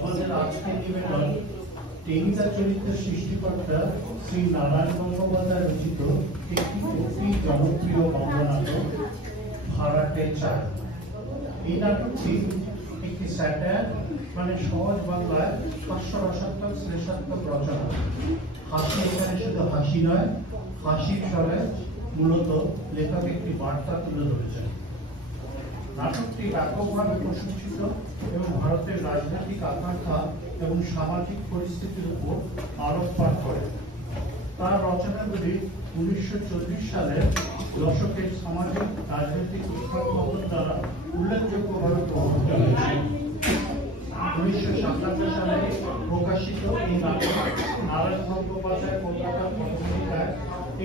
আমাদের আজকের নিবেদন টেনিদা চরিত্রের সৃষ্টিকর্তা শ্রী নারায়ণ গঙ্গোপাধ্যায় রচিত একটি অতি জনপ্রিয় বঙ্গনাটক ভাড়াটে চায়। এই নাটকটি একটি স্যাটায়ার, মানে সহজ বাংলায় হাস্যরসাত্মক শ্লেষাত্মক রচনা। হাসি এখানে শুধু হাসি নয়, হাসির স্বরে মূলত লেখক একটি বার্তা তুলে ধরেছেন। নাটকটি ব্যাপকভাবে প্রশংসিত এবং ভারতের রাজনৈতিক আকাঙ্ক্ষা এবং সামাজিক পরিস্থিতির উপর আলোকপাত করে। তার রচনাগুলি 1940 সালের দশকের সামাজিক রাজনৈতিক প্রেক্ষাপট দ্বারা উল্লেখযোগ্যভাবে প্রভাবিত হয়েছে। 1957 সালে প্রকাশিত এই নাটক নারায়ণ গঙ্গোপাধ্যায় কলকাতার পত্রিকায়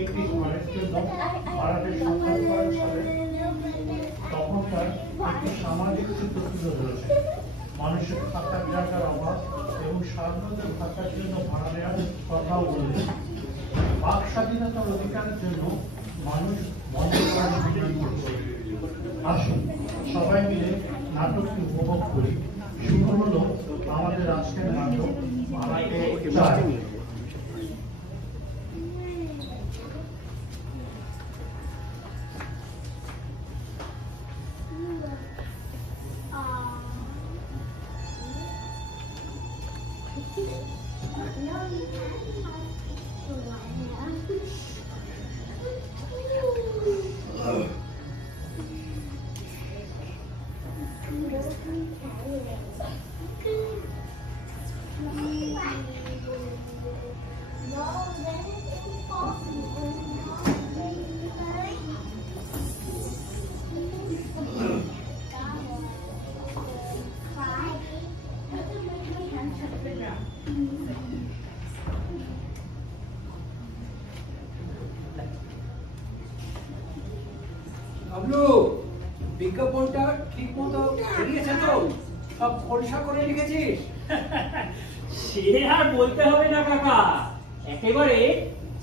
একটি ঘরের জন্য ভাড়াটে সংগ্রাম করার ফলে তখনকার একটি সামাজিক চিত্র তুলে ধরেছে। মানুষের থাকার জায়গার অভাব এবং সার্বজনীন থাকার জন্য ভাড়া নেওয়ার কথাও বলেছে। বাক স্বাধীনতার অধিকারের জন্য মানুষ মনে করার সংগ্রাম করছে। আসুন সবাই মিলে নাটকটি উপভোগ করি। শুরু হলো আমাদের আজকের নাটক ভাড়াটে চায়। বিজ্ঞাপনটা ঠিক মতো বেরিয়েছে তো? সব খোলসা করে লিখেছিস? সে আর বলতে হবে না কাকা, একেবারে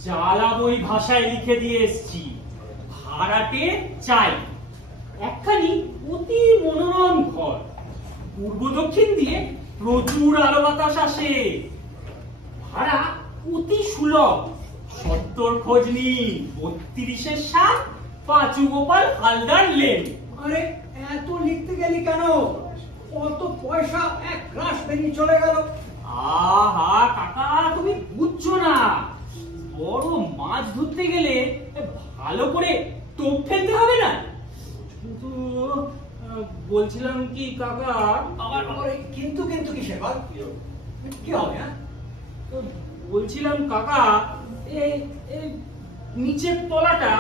জ্বালা বই ভাষায় লিখে দিয়ে এসছি। ভাড়াটে চাই, একখানি অতি মনোরম ঘর, পূর্ব দক্ষিণ দিয়ে প্রচুর আলো বাতাস আসে, ভাড়া অতি সুলভ, 70 খোঁজ নিন, 32-7 পাঁচু গোপাল হালদার লেন। আরে এত লিখতে গেলি কেন? কত পয়সা এক গ্রাস বেরিয়ে চলে গেল। আহা কাকা, তুমি বুঝছো না, বড় মাছ ধরতে গেলে ভালো করে টোপ ফেলতে হবে না। কিন্তু বলছিলাম কি কাকা, আবার কিন্তু কিন্তু কিসের বল? কি হবে? বলছিলাম কাকা, এই নিচের তলাটা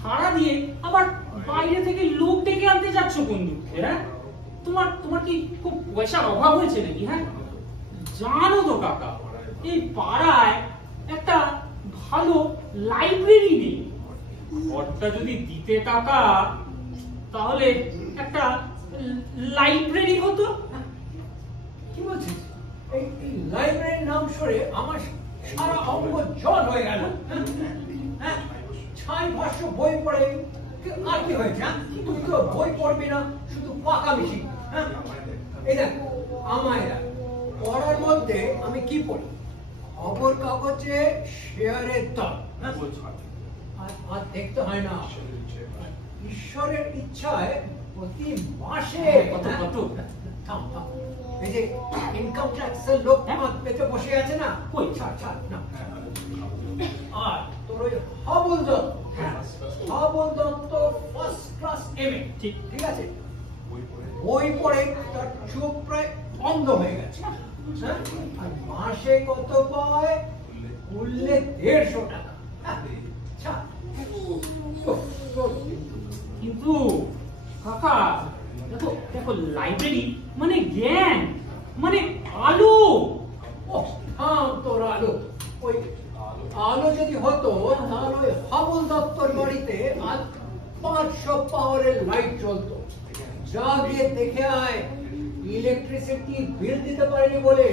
ভাড়া দিয়ে আবার বাইরে থেকে লোক ডেকে আনতে যাচ্ছ কোন দুঃখে? হ্যাঁ, তোমার কি খুব পয়সার অভাব হয়েছে নাকি? হ্যাঁ, জানো তো কাকা, এই পাড়ায় একটা ভালো লাইব্রেরি নেই। ঘরটা যদি দিতে কাকা, তাহলে একটা লাইব্রেরি হতো। কি বলছিস? এই লাইব্রেরির নাম শুনে আমার সারা অঙ্গ জল হয়ে গেল। হ্যাঁ, ছাই ভাষ্য বই পড়ে আর কি হয়েছে? তুই তো বই পড়বি না, শুধু পাকা মিশি। হ্যাঁ, এই দেখ আমায় দেখ, পড়ার মধ্যে আমি কি পড়ি? খবর কাগজে শেয়ারের দর। আর দেখতে হয় না, ঈশ্বরের ইচ্ছায় প্রতি মাসে এই যে ইনকাম ট্যাক্সের লোক পেতে বসে আছে না, ওই ছাড় না। আর তোর ওই Habul Dutta first class MA, ঠিক আছে? বই পড়ে তার চোখ প্রায় অন্ধ হয়ে গেছে। আর মাসে কত পায়? উঠলে 150 টাকা। কিন্তু কাকা দেখো, লাইব্রেরি মানে জ্ঞান, মানে আলো। তোর আলো, ওই আলো যদি হতো তাহলে ওই হাবুল দত্তর বাড়িতে আজ 500 পাওয়ারের লাইট চলতো। যা গিয়ে দেখে আয়, ইলেকট্রিসিটি বিল দিতে পারেনি বলে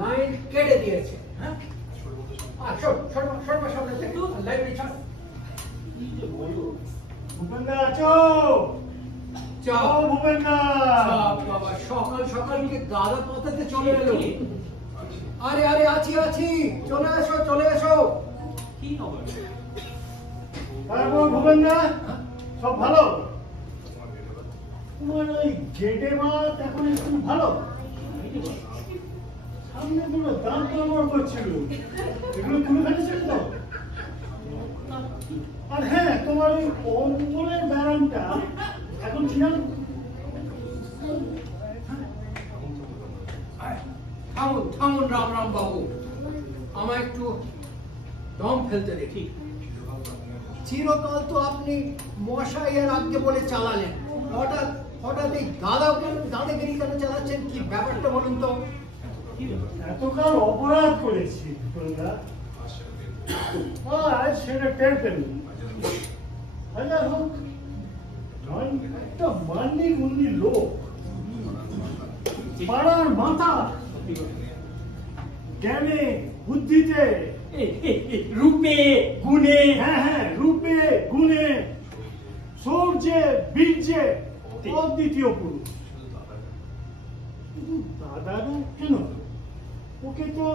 লাইন কেটে দিয়েছে। হ্যাঁ, সামনে থেকে লাইব্রেরি ছাড়। ভূপেন্দ্র আছো? চাপ। ও ভূপেন্দা, বাবা সকাল সকালকে গাদা পাতাতে চলে এলো। আরে আরে আছি আছি, চলে এসো চলে এসো। কি খবর? তারপর ভূপেন্দা সব ভালো? তোমার ওই গেটে মাছ এখন একটু ভালো? সামনে গুলো দাম কমার করছিল, এগুলো তুলে ফেলেছিল তো? আর হ্যাঁ, তোমার ওই অম্বলের ব্যারামটা এখন ঠিক আছে? থামুন থামুন রাম বাবু, আমায় একটু দম ফেলতে দেখি। চিরকাল তো আপনি মশাইয়ের আগে বলে চালালেন, হঠাৎ হঠাৎ এই দাদাগিরি কেন চালাচ্ছেন? কি ব্যাপারটা বলুন তো। এতকাল অপরাধ করেছি ভূপেন্দা, আজ সেটা টের পেলাম। হাজার হোক, একটা মান্ডি গুন্ডি লোক, পাড়ার মাথা, জ্ঞানে বুদ্ধিতে, রূপে গুণে, হ্যাঁ রূপে গুণে, শৌর্যে বীর্যে অদ্বিতীয় পুরুষ। কিন্তু দাদারও কেন? ওকে তো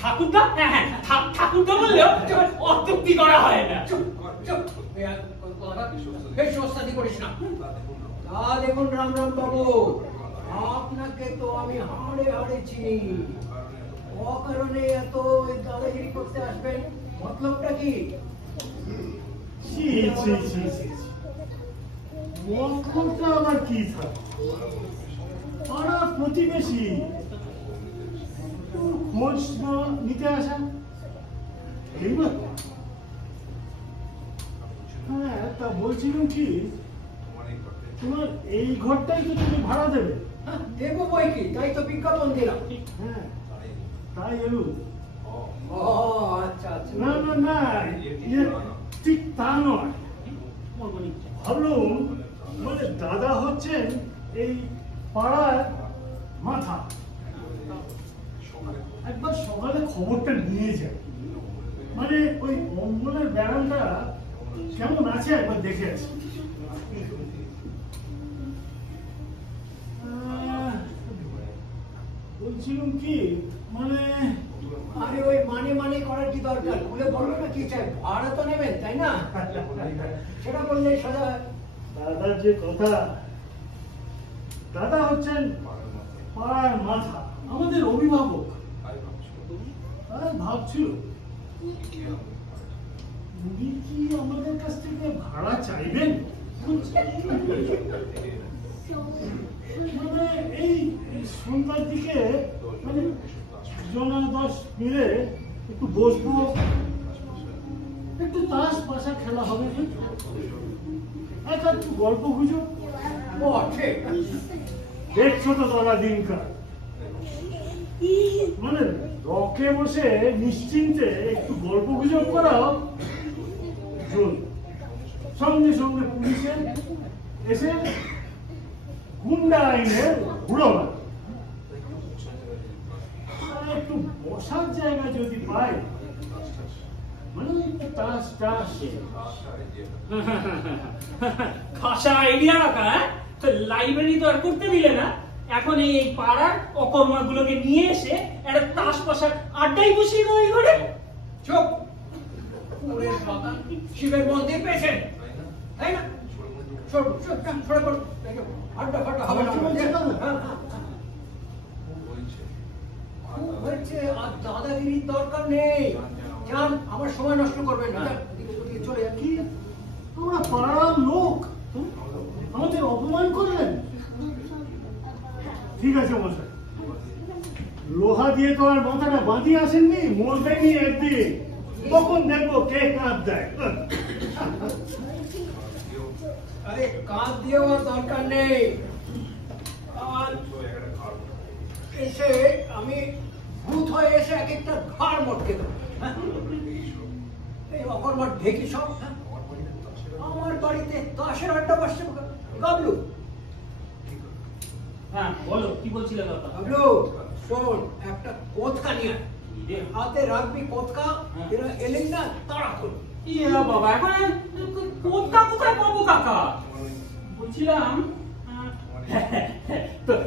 ঠাকুরদা, ঠাকুরদা বললেও অত্যুক্তি করা হয় না। বেশ ওস্তাদি করিস না। তা দেখুন রাম বাবু, আপনাকে তো আমি হাড়ে হাড়ে চিনি, অকারণে এত দাদাগিরি করতে আসবেন, মতলবটা কি? মতলবটা আবার কি থাকে? পাড়া প্রতিবেশী খোঁজ নিতে আসা, এইবার হ্যাঁ, তা বলছিলাম কি, তোমার এই ঘরটাই তো তুমি ভাড়া দেবে? হ্যাঁ, দেবো বই কি, তাই তো বিজ্ঞাপন দিলাম। হ্যাঁ, তাই এলু। ও আচ্ছা আচ্ছা। না না না, ঠিক তা নয়। ভাবলুম মানে দাদা হচ্ছেন এই পাড়ার মাথা, একবার সকালে খবরটা নিয়ে যায়, মানে ওই অম্বলের ব্যারামটা কেমন আছে একবার দেখে আসি। বলছিলাম কি, মানে আরে ওই মানে করার কি দরকার? খুলে বললো না কি চাই, ভাড়া তো নেবেন তাই না? সেটা বললে সোজা। দাদার যে কথা, দাদা হচ্ছেন পাড়ার মাথা, আমাদের অভিভাবক। তাই ভাবছিল উনি কি আমাদের কাছ থেকে ভাড়া চাইবেন? মানে এই সন্ধ্যার দিকে মানে জনা 10 মিলে একটু বসবো, একটু তাস পাশা খেলা হবে, একটু গল্প গুজব। দেখছো তো দাদা দিনকার, মানে রকে বসে নিশ্চিন্তে একটু গল্প গুজব করাও সঙ্গে সঙ্গে পুলিশে এসে গুন্ডা আইনের ঘুরো। একটু বসার জায়গা যদি পাই, মানে একটু তাস টাস। খাসা আইডিয়া রাখা, তো লাইব্রেরি তো আর করতে দিলে না, এখন এই পাড়ার অকর্মা গুলোকে নিয়ে এসে একটা তাস পাশার আড্ডাই বসিয়ে দেবো এই ঘরে। চুপ, শিবের মন্দির পেয়েছেন তাই না? আড্ডা ফাড্ডা হবে না। হয়েছে, আর দাদাগিরির দরকার নেই। যান, আমার সময় নষ্ট করবেন না, চলে যান। কি আমরা পাড়ার লোক, আমাদের অপমান করলেন? ঠিক আছে মশাই, লোহা দিয়ে তো আর মাথাটা বাঁধিয়ে আসেননি, মরবেনি একদিন, তখন দেখবো কে কাঁধ দেয়। আরে কাঁধ দিয়েও আর দরকার নেই। আর এসে আমি ভূত হয়ে এসে এক একটা ঘাড় মটকে দেবো। এই অকর্মার ঢেকি সব। আমার বাড়িতে তাসের আড্ডা বসছে গাবলু। হ্যাঁ বলো, কি বলছিলে কথা? গাবলু শোন, একটা কোতকা নিয়ে হাতে রাখবি, কোতকা এরা এলেন না তাড়া করবি। ইয়া বাবা, এখন কোথা কোথায় পাবো কাকা? বলছিলাম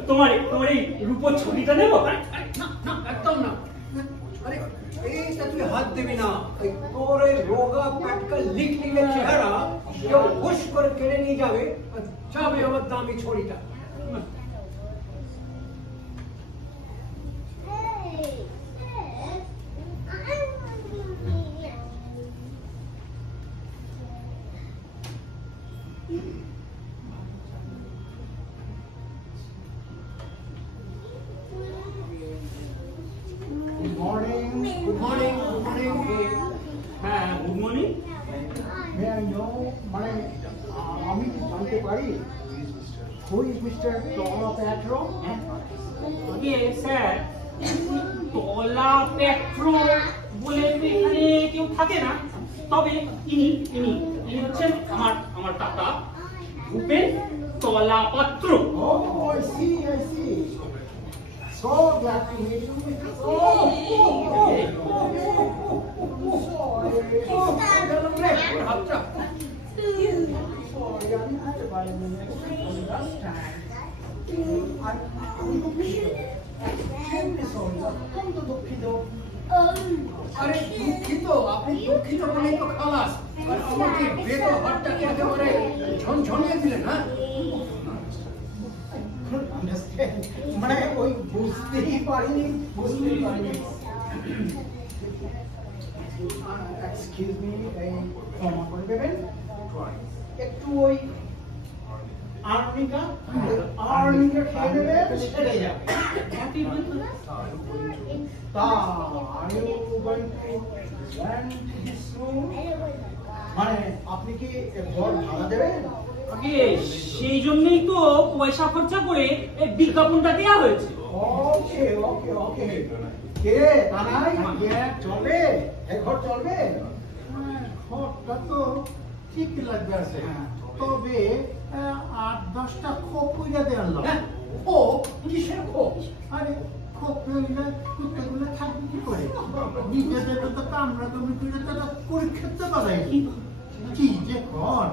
তোমার এই রূপোর ছবিটা নেবো? না না একদম না। আরে এইটা তুই হাত দিবি না। তোর এই রোগা প্যাটকা লিখলিলে চেহারা কেউ হুশ করে কেড়ে নিয়ে যাবে আর যাবে আমার দামি ছড়িটা। Good morning. Good morning good morning. হ্যাঁ, good morning. May I know, মানে আমি কি জানতে পারি who is Mr. Tola Petro? আগে স্যার, তলা পেট্রো বলে তো এখানে কেউ থাকে না, তবে ইনি হচ্ছেন আমার কাকা ভূপেন তলা পাত্র। Oh, I see. So glad to meet you. হাতটা Sorry, আমি হাতে পারিনি। Last time. আমি দুঃখিত। Extremely sorry. অত্যন্ত দুঃখিত। আরে দুঃখিত, আপনি দুঃখিত বলেই তো খালাস। আর আমাকে বেদো হাতটাকে একেবারে ঝনঝনিয়ে দিলেন। হ্যাঁ Understand? মানে ওই বুঝতেই পারিনি। Excuse me, ক্ষমা করে দেবেন। একটু ওই আর্নিকা খেয়ে দেবেন, সেরে যাবে। তা are you going to rent this room? মানে আপনি কি ঘর ভাড়া দেবেন? আগে সেই জন্যই তো পয়সা খরচা করে এই বিজ্ঞাপনটা দেওয়া হয়েছে। ওকে কে কানাই চলবে? এই ঘর চলবে? ঘরটা তো ঠিক লাগবে আছে, তবে 8-10টা খোপ কইরা দেওয়ার লোক। খোপ? কিসের খোপ? আরে খোপ হইলে কুত্তাগুলো থাকবে কি করে? নিজেদের তো কামড়া কামড়ি করে তারা পরীক্ষাতে পারে কি যে কর।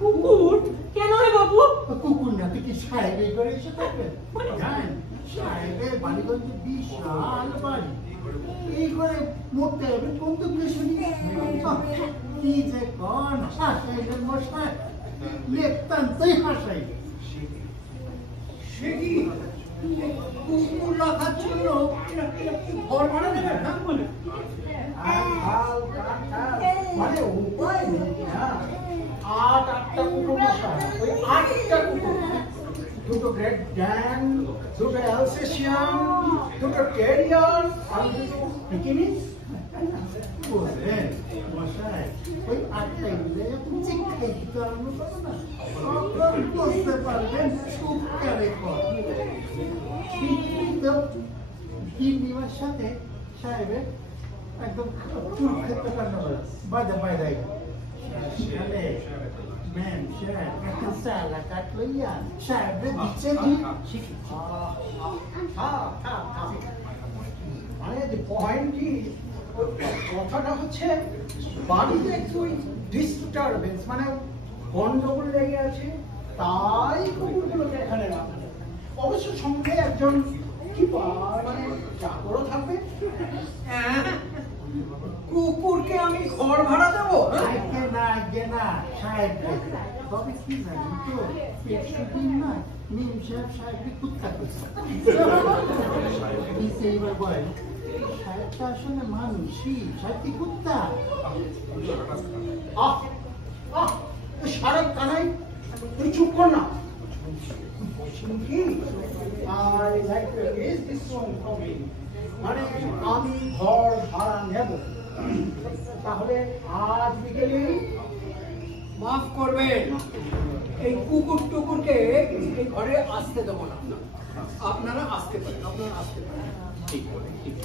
কুকুর কেন রে বাবু? কুকুর না তুই কি সাহেবের ঘরে এসে থাকবেন? জানেন সাহেবের বাড়িগঞ্জে বিশাল বাড়ি, এই ঘরে মরতে হবে কতগুলো শুনি। কি যে কন হাসাইলেন মশাই, লেখতানতেই হাসাই। সে কি কুকুর রাখার জন্য ঘর ভাড়া দেবেন? না মানে উপায় নেই না। 8-8টা কুকুর মশাই, ওই 8টা কুকুর, দুটো গ্রেট ড্যান, দুটো অ্যালসেশিয়ান, দুটো টেরিয়ার আর দুটো পিকিনিস। বুঝলেন মশাই, ওই 8টাই মিলে যখন চিক্ষাই দিতে আরম্ভ করো না, তখন বুঝতে পারবেন সুখ কেমন করে। হিন্দিমার সাথে সাহেবের একদম কুরুক্ষেত্র কাণ্ড করে। বাইরে ম্যাম সাহেব একটা সালা কাট লইয়া সাহেবের দিচ্ছে কি মানে পয়েন্ট কি, কথাটা হচ্ছে বাড়িতে একটু ডিস্টারবেন্স, মানে গন্ডগোল লেগে আছে, তাই কুকুরগুলোকে এখানে রাখা। অবশ্য সঙ্গে একজন মানে চাকরও থাকবে। কুকুরকে আমি ঘর ভাড়া দেবো? না সাহেব, তবে কি জানি তো একদিন না মিম সাহেব সাহেবকে কুত্তা করছে। এইবার বলেন সাহেবটা আসলে মানুষই, সাহেব কি কুত্তা? সারেক কানাই তুই চুপ কর না। মানে আমি ঘর ভাড়া নেব, তাহলে আজ বিকেলে। মাফ করবেন, এই কুকুর টুকুরকে এই ঘরে আসতে দেবো না। আপনারা আসতে পারেন। ঠিক বলে, ঠিক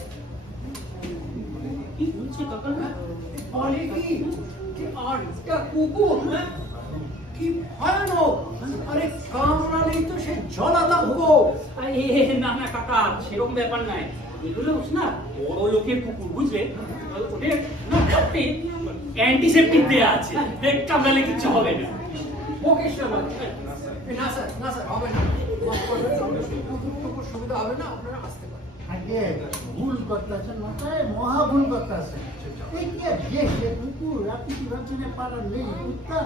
কি বলছে কাকা? বলে কি যে 8টা কুকুর, কি ভয়ানক! আরে কামড়ালেই তো সে জলাতা ভুগো। না কাকা, সেরকম ব্যাপার নাই। এগুলো না বড় লোকের কুকুর, বুঝলে? ওদের অ্যান্টিসেপ্টিক দেয়া আছে, কামড়ালে কিচ্ছু হবে না। বকিস না বল। না স্যার হবে না, মাফ করবেন, টুকুর সুবিধা হবে না, আপনারা আসতে পারেন। আগে ভুল করতেছেন মাথায়, মহা ভুল করতেছেন। এই কি বেশে কুকুর, আপনি কি ভাবছেন পাড়ার নেই কুত্তা?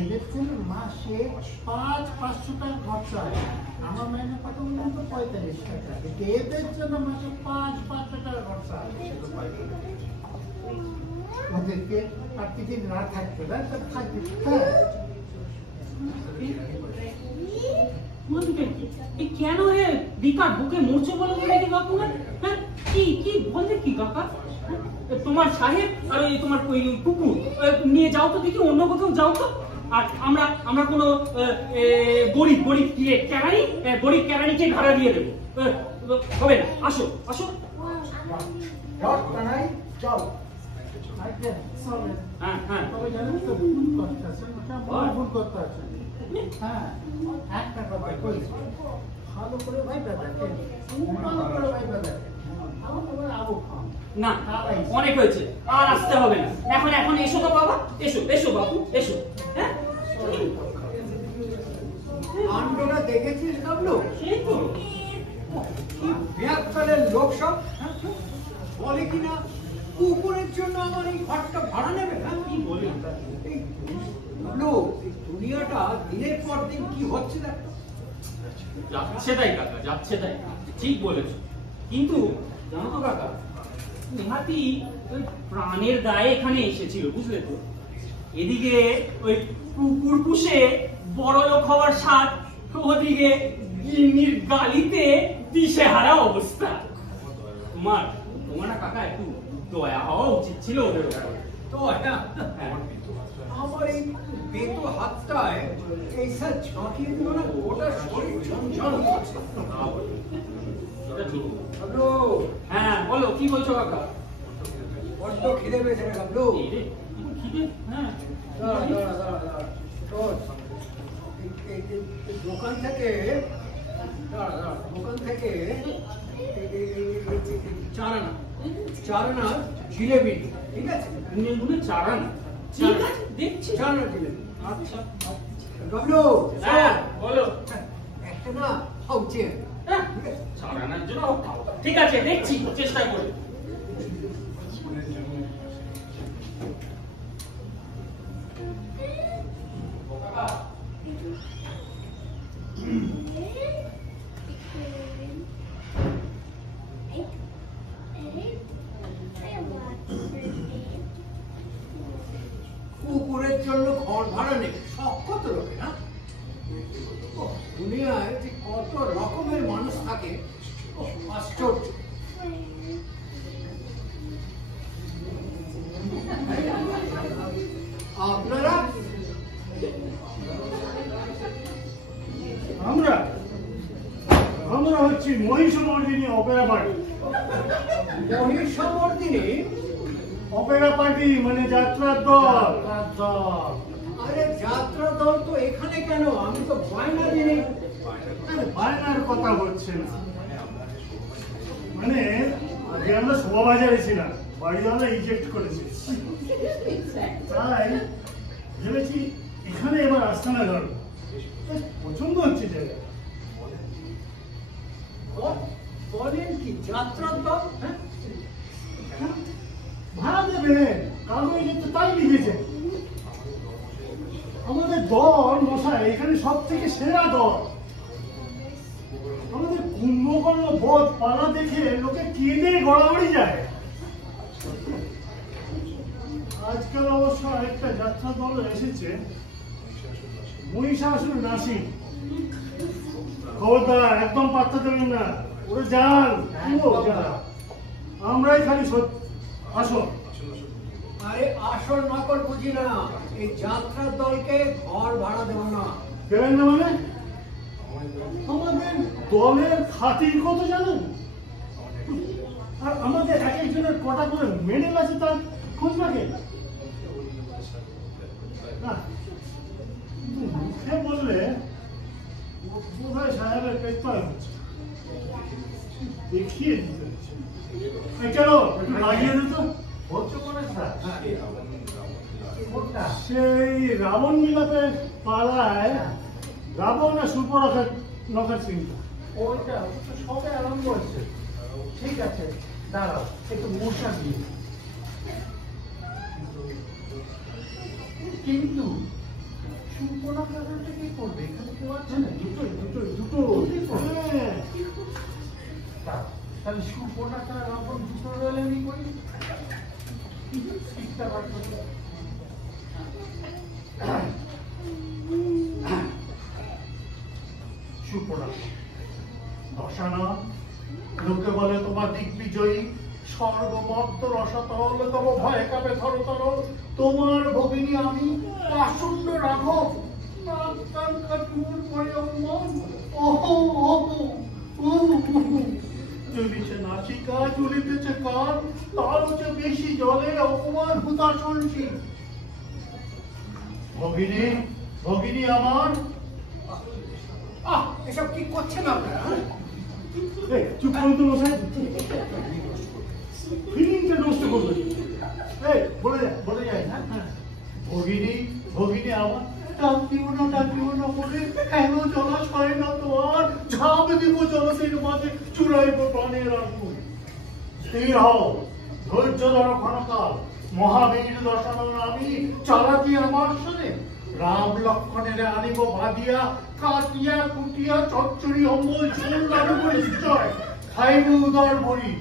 এদের জন্য মাসে 500 টাকা খরচা হয়। আমার মাইনে কত বললাম তো 45 টাকা। এদের জন্য মাসে 500 টাকা খরচা হয়। ওদেরকে আর কিছু না থাকবে না, থাকবে কেন হে বিকার বুকে মরছে বলো তো নাকি বাপু? হ্যাঁ কি কি বলতে কি কাকা? তোমার সাহেব আর ওই তোমার ওই কুকুর নিয়ে যাও তো দেখি, অন্য কোথাও যাও তো। আর আমরা কোনো গরিব কেরানিকে ভাড়া দিয়ে দেবো, হবে না। আসো চল। হ্যাঁ তবে জানেন তো ভুল করতেছেন, ভুল করতেছেন। হ্যাঁ, একটা কথা বলি, ভালো করে ভাইবা দেখেন, ভালো করে ভাইবা দেখেন। না অনেক হয়েছে, আর আসতে হবে না। এখন এসো তো বাবা, এসো বাবু এসো। হ্যাঁ কাণ্ডটা দেখেছিস বাবলু? সেই তো বিয়ার লোক সব বলে কিনা কুকুরের জন্য আমার এই ঘরটা ভাড়া নেবে। হ্যাঁ কি বলি বাবলু, এই দুনিয়াটা দিনের পর দিন কি হচ্ছে দেখ। যাচ্ছে তাই কাকা, যাচ্ছে তাই, ঠিক বলেছ। কিন্তু জানো তো কাকা, নেহাতি ওই প্রাণের দায়ে এখানে এসেছিল, বুঝলে তো। এদিকে ওই কুকুর পুষে বড় লোক হওয়ার স্বাদ, ওদিকে গিন্নির গালিতে দিশেহারা অবস্থা। তোমার না কাকা একটু দয়া হওয়া উচিত ছিল ওদের উপরে। তো আমার এই বেতো হাতটায় এই স্যার ঝাঁকিয়ে দিল না, ওটা শরীর ঝনঝন করছে। হ্যাঁ বলো, কি বলছো কাকা? বড্ড খিদে পেয়েছে রে বাবলু। খিদে? হ্যাঁ দাঁড়া দোকান থেকে চারানা জিলেবি, ঠিক আছে? চারানা, ঠিক আছে দেখছি। চারানা জিলেবি। আচ্ছা বাবলু, হ্যাঁ বলো। একটা না খাওছে। চারানার জন্য ঠিক আছে, দেখছি, চেষ্টা করি। কুকুরের জন্য ঘর ভাড়া নেই, শখ কত লোকে না? দুনিয়ায় যে কত রকমের মানুষ থাকে, আশ্চর্য। আপনারা আমরা হচ্ছি Mahishamardini Opera party. Mahishamardini Opera party মানে যাত্রার দল। আরে যাত্রা দল তো এখানে কেন? আমি তো বায়না দিই। বায়নার কথা হচ্ছে না, মানে আগে আমরা শোভাবাজারে ছিলাম, বাড়িওয়ালা ইজেক্ট করেছে, তাই ভেবেছি এখানে এবার আস্তানা ধরো। পছন্দ হচ্ছে জায়গা। বলেন কি যাত্রার দল? ভাড়া দেবেন, কারণ তাই লিখেছে। আমাদের দল মশাই এখানে সব থেকে সেরা দল। আমাদের কুম্ভকর্ণ বধ পালা দেখে লোকে কেঁদে গড়াগড়ি যায়। আজকাল অবশ্য আরেকটা যাত্রা দল এসেছে, মহিষাসুর নাসিং। খবরদার একদম পাত্তা দেবেন না, ওরা যান, আমরাই খালি আসুন। আরে আসল নকল বুঝি না, এই যাত্রার দলকে ঘর ভাড়া দেব না। দেবেন না মানে? আমাদের দলের খাতির কত জানেন? আর আমাদের এক একজনের কটা করে মেডেল আছে তার খোঁজ রাখে না। মুখে বললে বোধহয় সাহেবের পেট্রয় হচ্ছে, দেখিয়ে দিতে হচ্ছে। কেন একটু লাগিয়ে দিত? বলছো কোনে স্যার? কোনটা? সেই রাবণ মিলাপের পাড়ায় রাবণ আর সুপর্ণাখার নখার চিন্তা। ওইটা তো সবে আরম্ভ হচ্ছে। ঠিক আছে, দাঁড়াও একটু মশা দিয়ে। কিন্তু সুপর্ণাখাটা কি করবে? এখানে কেউ আছে না? দুটো হ্যাঁ। তাহলে সুপর্ণাখা রাবণ দুটো রোল আমি করি। ঠিকটা বার করবো। সুপর্ণাখা দশানা, লোকে বলে তোমার দিগ্বিজয়ী, স্বর্গমর্ত রসতল, তব ভয়ে কাপে থরথর। তোমার ভগিনী আমি পাষণ্ড রাঘব, নাক কান কাটুর ভয়ে অম্মন। ওহো ওহো ওহো, জ্বলিছে নাসিকা, জ্বলিতেছে কান, তার হচ্ছে বেশি জলে অপমান হুতাশনছি। ভগিনী, ভগিনী আমার। এসব কি করছেন আপনারা? এই, চুপ করুন তো মশাই। ফিলিংটা নষ্ট করবে। এই, বলে যায় না? ভগিনী, ভগিনী আমার। ডাকিও না বলে কেন জলাশয় না তোমার, ঝাঁপ দিব জলসের মাঝে, চুড়াইব প্রাণের আগুন। স্থির হও, ধৈর্য ধরো ক্ষণকাল। মহাবীর দশানন আমি, চালাকি আমার সনে। রাম লক্ষণের আনিব বাঁধিয়া, কাটিয়া কুটিয়া চচ্চড়ি অম্বল ঝোল লাড়ু নিশ্চয় খাইব উদর ভরি।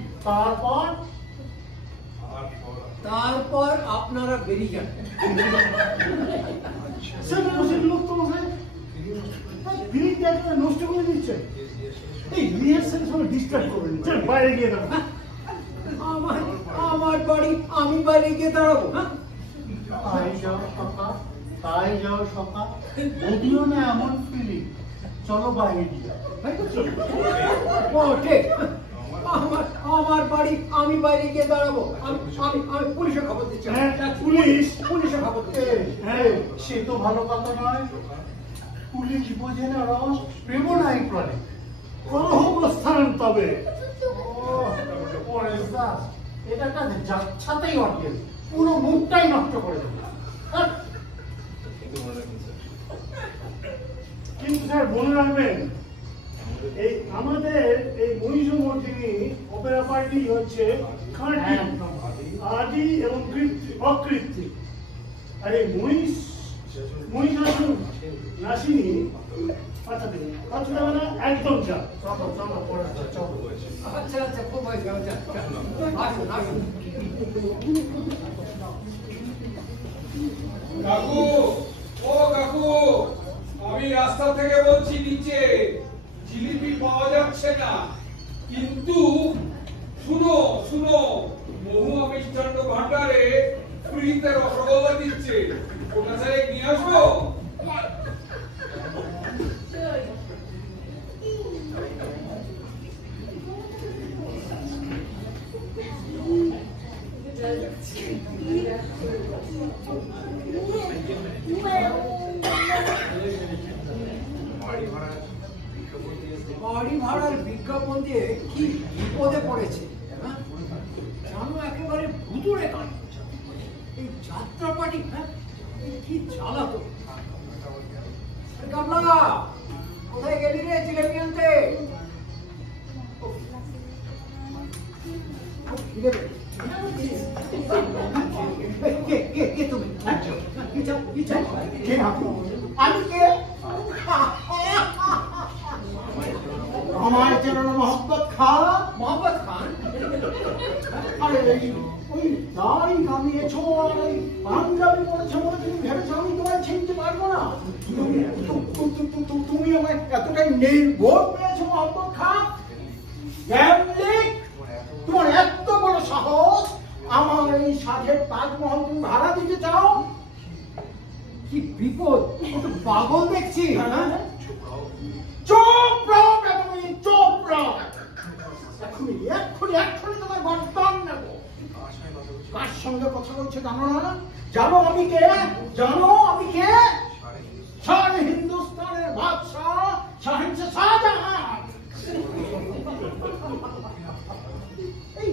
তারপর আপনারা বেরিয়ে যান। লোক তো মশাই ফিলিংটা একেবারে নষ্ট করে দিচ্ছে। এই রিহার্সাল সবাই ডিস্টার্ব করবেন। চল বাইরে গিয়ে দাঁড়ান। আমার বাড়ি, আমি বাইরে গিয়ে দাঁড়াবো? তাই যাও সখা, তাই যাও সখা, যদিও না এমন ফিলিং। চলো বাইরে দিয়ে। ও ঠিক, আমার বাড়ি, আমি বাইরে গিয়ে দাঁড়াবো। আমি পুলিশে খবর দিচ্ছি। পুলিশে খবর দিচ্ছি। হ্যাঁ, সে তো ভালো কথা নয়। পুলিশ বোঝে না রস, প্রেম নাই প্রাণে। কলহ প্রস্থান তবে। এটা কাজে যাচ্ছাতেই অর্গেল, পুরো মুখটাই নষ্ট করে দেবে। কিন্তু স্যার মনে রাখবেন, এই আমাদের এই মহিষমর্দিনী অপেরা পার্টি হচ্ছে খাঁটি, আদি এবং অকৃত্রিম। আর এই মহিষাসুর নাসিনী পাঠাতে কথা না, একদম যা। চলো পরে চলো। আচ্ছা, খুব হয়েছে। আসুন। কাকু, ও কাকু, আমি রাস্তা থেকে বলছি নিচে জিলিপি পাওয়া যাচ্ছে না, কিন্তু শুনো মহুয়া মিষ্টান্ন ভান্ডারে ফ্রিতে রসগোল্লা দিচ্ছে, ওটা চাই নিয়ে আসবো। বাড়ি ভাড়ার বিজ্ঞাপন দিয়ে কি বিপদে পড়েছে জানো, একেবারে ভুতুড়ে কাণ্ড। এই যাত্রা পার্টি কি জ্বালাতো। গামলা, কোথায় গেলি রে জিলেবি আনতে? কে তুমি? আমি কে? আমার চেনা মোহাম্মদ খান। মোহাম্মদ খান? আরে ওই দাড়ি কামিয়েছো আর ওই পাঞ্জাবি পরেছো বলে তুমি ভেবেছো আমি তোমায় চিনতে পারবো না? তুমি আমায় এতটাই নির্বোধ পেয়েছো মোহাম্মদ খান? তোমার এত বড় সাহস, আমার এই সাধের তাজমহল তুমি ভাড়া দিতে চাও? কি বিপদ, একটু পাগল দেখছি। চুপ রও তুমি, চুপ রও। এক্ষুনি তোমার গর্দন নেব। কার সঙ্গে কথা বলছে জানো না? জানো আমি কে? সারা হিন্দুস্তানের বাদশাহ শাহজাহান শাহজাহান। এই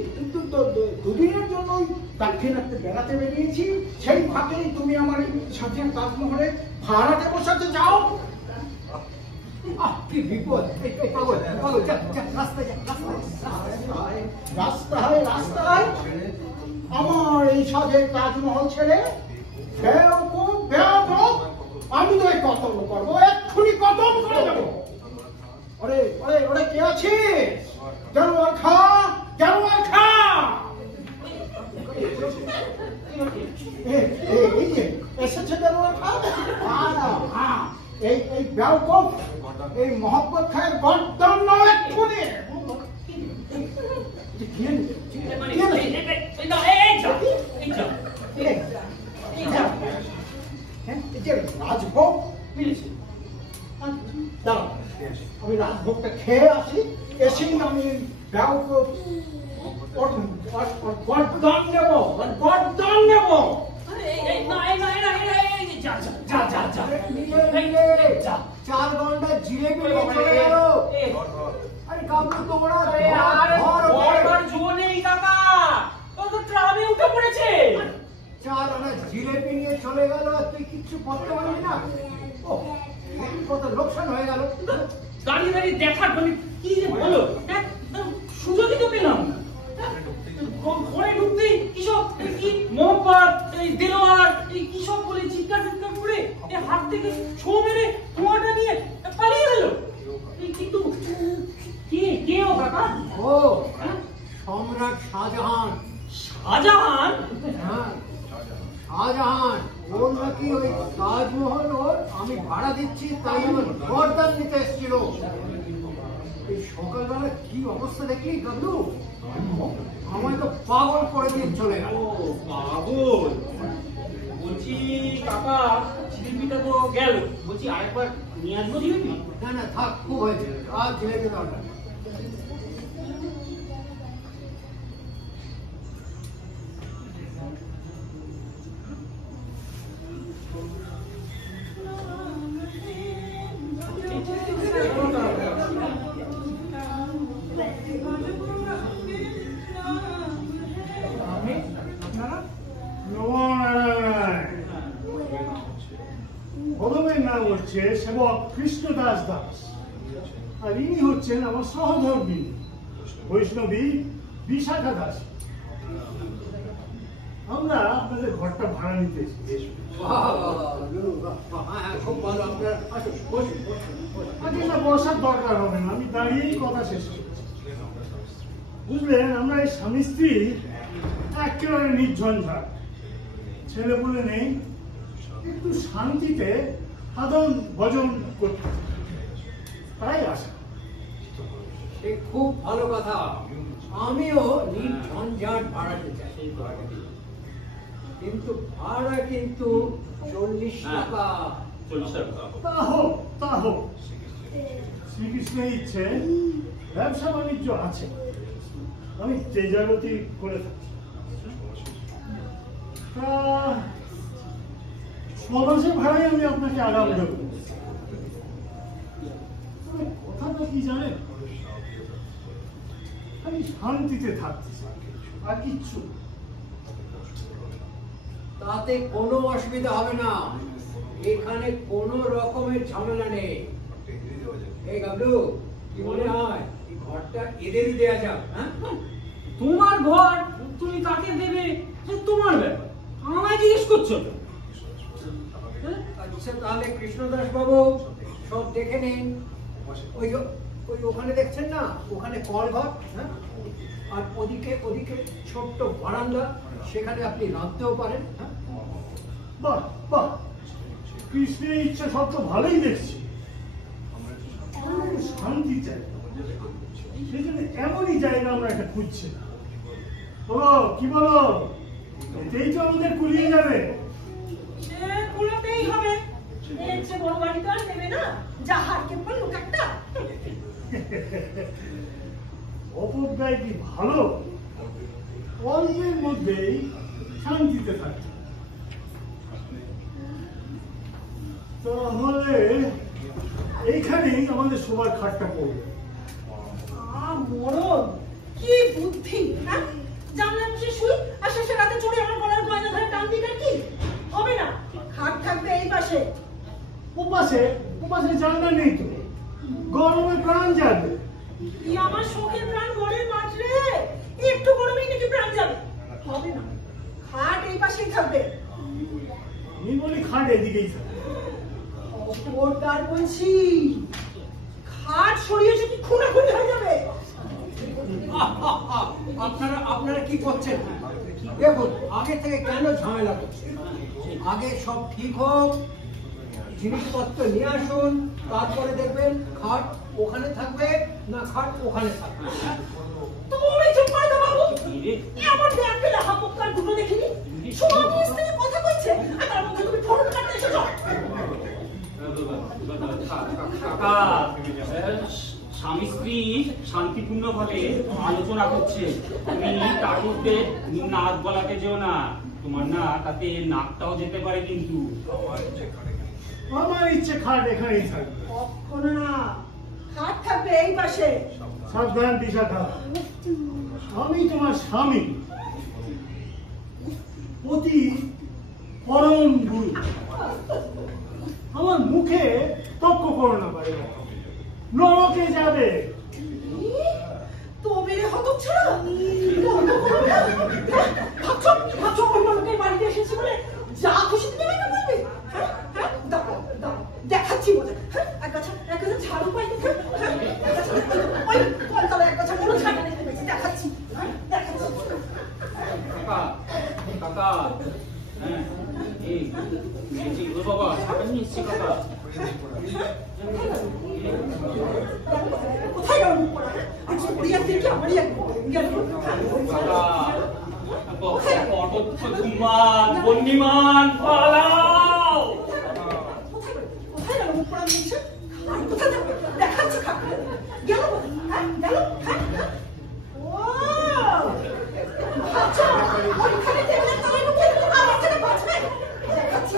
দুদিনের জন্য দাক্ষিণাত্যে বেড়াতে বেরিয়েছি, সেই ফাঁকেই তুমি আমার এই সাথে তাজমহলে ভাড়াতে বসাতে যাও। কি বিপদ! রাস্তায় রাস্তায় আমার এই সাজের তাজমহল ছেড়ে বেয়াকুব বেয়াদব, আমি তো কতল করবো, এক্ষুনি কতল করে দেবো। ওরে ওরে ওরে, কে আছিস? জানোয়ার খা, জানোয়ার খা। এই যে এসেছে জানোয়ার খা। এই এই বেয়াকুব, এই মোহাম্মদ খায়ের গর্দান নাও এক্ষুনি। রাজভোগ মিলেছে, দাঁড়াও আমি রাজভোগটা খেয়ে আসি, এসেই আমি গর্দান নেব, গর্দান নেব। চার ঘন্টা জিলেবি চলে গেল। আরে কাকু তোমরা চার আনা জিলেবি নিয়ে চলে গেল, আর তুই কিচ্ছু করতে পারবি না। কত লোকসান হয়ে গেল। দাঁড়িয়ে দাঁড়িয়ে দেখার মানে কি যে বলো, সুযোগই তো পেলাম না। ঘরে ঢুকতেই কিসব কি মোহাম্মদ, এই দেলোয়ার, এই কিসব বলে চিৎকার চিৎকার করে হাত থেকে ছো মেরে ধোঁয়াটা নিয়ে পালিয়ে গেল। কিন্তু কে কে ও কাকা? ও সম্রাট শাহজাহান। শাহজাহান? হ্যাঁ শাহজাহান, ওর নাকি ওই তাজমহল ওর আমি ভাড়া দিচ্ছি, তাই আমার গর্দান নিতে এসেছিল। এই সকালবেলা কি অবস্থা দেখলি কাকু? আমায় তো পাগল করে দিয়ে চলে গেল। পাগল? বলছি কাকা, জিলিপিটা তো গেল, বলছি আরেকবার নিয়ে আসবো জিলিপি? না না থাক, খুব হয়েছে, আর জিলেপি দরকার। প্রথমের নাম হচ্ছে সেবক কৃষ্ণদাস দাস, আর ইনি হচ্ছেন আমার সহধর্মী বৈষ্ণবী বিশাখা দাস। আমরা আপনাদের ঘরটা ভাড়া নিতে এসেছি। বসার দরকার হবে না, আমি দাঁড়িয়েই কথা শেষ করছি। বুঝলেন, আমরা এই স্বামী স্ত্রী একেবারে নির্ঝঞ্ঝাট, ছেলে বলে নেই, একটু শান্তিতে সাধন ভজন করতে, তাই আসা। খুব ভালো কথা, আমিও নির্ঝঞ্ঝাট ভাড়াতে চাই, কিন্তু ভাড়া কিন্তু 40 টাকা। 40 টাকা? তা হোক, তা হোক, শ্রীকৃষ্ণের ইচ্ছে, ব্যবসা বাণিজ্য আছে, আমি তেজারতি করে থাকি। তা 6 মাসের ভাড়াই আমি আপনাকে আগাম দেবো। কথাটা কি জানেন, আমি শান্তিতে থাকতে চাই, আর কিচ্ছু। তাতে কোনো অসুবিধা হবে না, এখানে কোনো রকমের ঝামেলা নেই। এই গাবলু, কি মনে হয় এই ঘরটা এদেরই দেয়া যাক? হ্যাঁ, তোমার ঘর, তুমি কাকে দেবে তোমার ব্যাপার, আমায় জিজ্ঞেস করছো তো? আচ্ছা তাহলে কৃষ্ণদাস বাবু সব দেখে নিন। ওই ওখানে দেখছেন না, ওখানে কল ঘর, হ্যাঁ, আর ওদিকে ওদিকে ছোট্ট বারান্দা, সেখানে আপনি রাঁধতেও পারেন। হ্যাঁ, বাহ বাহ, কৃষ্ণের ইচ্ছা সব তো ভালোই দেখছি, শান্তি চাই, সেই জন্য এমনই জায়গা আমরা একটা খুঁজছি। বলো কি বলো, এতেই তো আমাদের কুলিয়ে যাবে। সে কুলাতেই হবে, এর চেয়ে বড় বাড়ি তো আর নেবে না, যাহার কেবল লোক একটা। অপব্যয় কি ভালো? অল্পের মধ্যেই শান্তিতে থাকে। তাহলে এইখানেই আমাদের সবার খাটটা পড়বে। মরণ কি বুদ্ধি, জানলাম সে শুয়ে থাকবে এই পাশে। ওপাশে জানলা নেই তো, গরমে প্রাণ যাবে। কি আমার শোকের প্রাণ মনের মাছ রে, একটু গরমেই নাকি প্রাণ যাবে? হবে না, খাট এই পাশেই থাকবে। আমি বলি খাট এদিকেই থাকবে। খবরদার বলছি, খাট সরিয়েছে কি খুনাখুনি হয়ে যাবে। আপনারা কি করছেন? দেখুন, আগে থেকে কেন ঝামেলা করছেন? আগে সব ঠিক হোক, জিনিসপত্র নিয়ে আসুন, তারপরে দেখবেন খাট ওখানে থাকবে না খাট ওখানে থাকবে। তুমি চুপ করে দাও বাবু। এমন ব্যাগ পেলে হাপকার দুটো দেখিনি। স্বামী স্ত্রী কথা কইছে আর তার মধ্যে তুমি ফোন কাটতে এসেছো। কাকা, স্বামী স্ত্রী শান্তিপূর্ণ ভাবে আলোচনা করছে, তুমি তার মধ্যে নাক গলাতে যেও না, তোমার না তাতে নাকটাও যেতে পারে কিন্তু। আমার ইচ্ছে খাট এখানেই থাকবে। কখনো না, খাট থাকবে এই পাশে। সাবধান দিশাটা, আমি তোমার স্বামী, অতি পরম গুরু। আমার মুখে তর্ক করো না পারে, নরকে যাবে। তবে রে হতচ্ছাড়া, ভাবছো অন্য লোকের বাড়িতে এসেছি বলে যা খুশি তুমি আমাকে বলবে? দেখাচ্ছি মজা। এক গাছা ঝাড়ু পাইতে ওই কলতলা এক গাছা বড় ঝাড়ু দেখাচ্ছি। কাকা, হ্যাঁ, এই বাবা ছাতা নিয়ে এসছি কাকা। কোথায় গেল আজকে পড়িয়ার দিকে আমারই এক গেল। বন্দিমান পালাও। কোথায় গেল মুখ পড়া নিয়েছে? কোথায় যাবে দেখাচ্ছি। গেল গেল। ও আচ্ছা, ওইখানে টেবিলের তলায় ঢুকে আমার থেকে বাঁচবে। দেখাচ্ছি।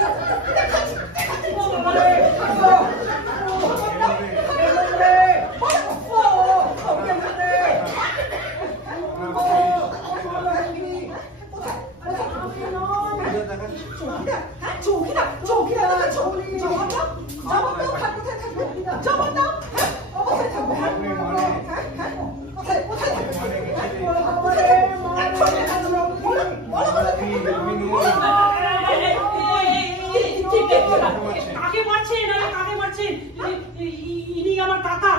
কাকে মারছেন? কাকে মারছেন? ইনি আমার কাকা।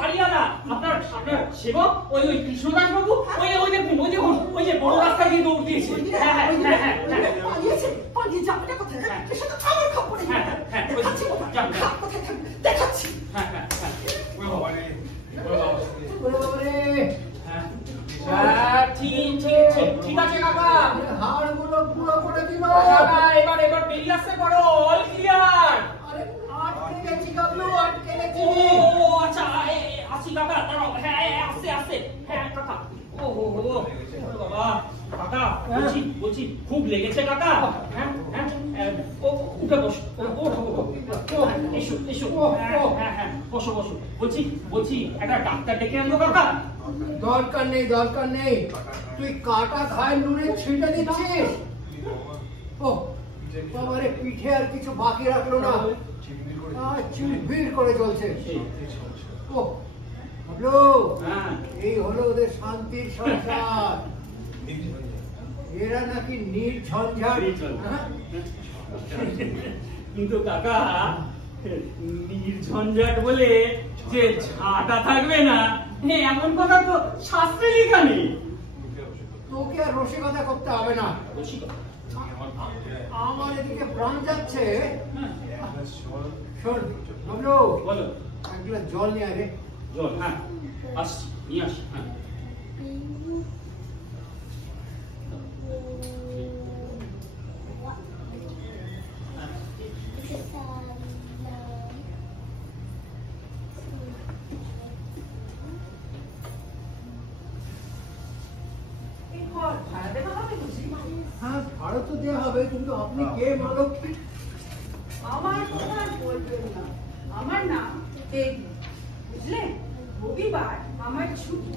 বাড়িওয়ালা আপনার সেবক, ওই কৃষ্ণদাস বাবু। ওই দেখুন ওই যে বড় রাস্তা দিয়ে দৌড় দিয়েছে। দেখাচ্ছি। ঠিক আছে কাকা, হাড়গুলো পুরো করে দিবা। এবার বেরিয়ে আসতে পারো, অল ক্লিয়ার। আটকে গেছি গাবলু, আটকে গেছি। ও আচ্ছা, আসি কাকা, দাঁড়াও। হ্যাঁ, আসছে। হ্যাঁ কাকা। ও বাবা, কাকা বলছি খুব লেগেছে কাকা। হ্যাঁ, উঠে বসো। এসো। হ্যাঁ, বসো। বলছি একটা ডাক্তার ডেকে আনবো কাকা? দরকার নেই, তুই কাটা খায় নুনে ছিটে দিচ্ছিস। ও বাবারে, পিঠে আর কিছু বাকি রাখলো না, চিড়ভিড় করে চলছে। ও ভাবলো এই হলো ওদের শান্তির সংসার, এরা নাকি নির্ঝঞ্ঝাট। কিন্তু কাকা, নির্ঝঞ্ঝাট বলে যে ঝাঁটা থাকবে না এমন কথা তো শাস্ত্রে লেখা নেই। তোকে আর রসিকতা করতে হবে না, আমার এদিকে প্রাণ যাচ্ছে। শোন ভাবলো, বলো। এক গ্লাস জল নিয়ে আগে। জল? হ্যাঁ, আসছি, নিয়ে আসি। হ্যাঁ, হ্যাঁ, ভাড়া তো দেওয়া হবে, কিন্তু আপনি কে মালক? আমার কথা বলবেন না, আমার নাম দেবী, বুঝলেন? রবিবার আমার ছুটি,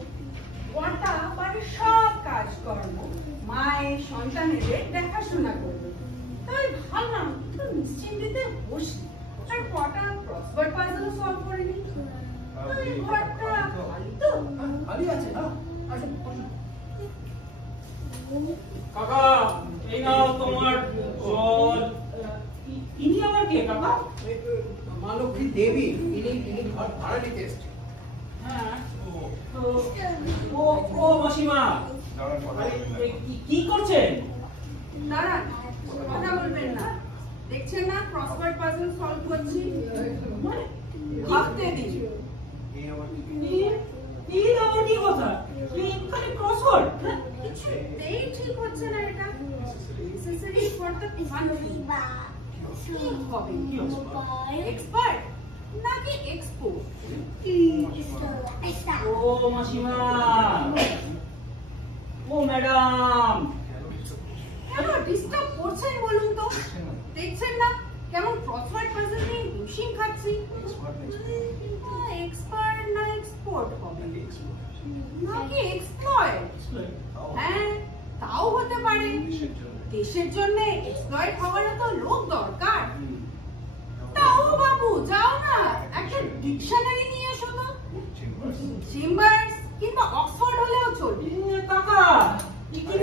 গোটা বাড়ির সব কাজকর্ম মায়ের সন্তানেদের দেখাশোনা করবে। তাই ভাবলাম একটু নিশ্চিন্তিতে বসি আর কটা ক্রসওয়ার্ড পাজল সলভ করে নিই। এই ঘরটা খালি তো? খালি আছে না? আসুন, বসুন। কাকা এই নাও তোমার জল। ইনি আবার কে কাকা? মা লক্ষ্মী দেবী, ইনি ঘর ভাড়া নিতে এসেছেন। হ্যাঁ ও মাসিমা কি করছেন? দাঁড়ান, কথা বলবেন না। দেখছেন না ক্রসওয়ার্ড পাজল সলভ করছি? ভাবতে দিন। এই আবার কি কথা? খালি ক্রসওয়ার্ড? কিছুতেই ঠিক হচ্ছে না এটা। Necessary for the country. কি হবে? এক্সপার্ট নাকি এক্সপোর্ট? ও মাসিমা, ও ম্যাডাম, কেন ডিস্টার্ব করছেন বলুন তো? দেখছেন না কেমন ক্রসওয়ার্ড পাজল নিয়ে হিমশিম খাচ্ছি? এক্সপার্ট না এক্সপোর্ট হবে নাকি এক্সপ্লয়েট? হ্যাঁ, তাও হতে পারে। দেশের জন্য এক্সপ্লয়েট হওয়ার তো লোক দরকার। তাও বাবু যাও না, একটা ডিকশনারি নিয়ে এসো তো। চেম্বার্স কিংবা অক্সফোর্ড হলেও চলবে। কাকা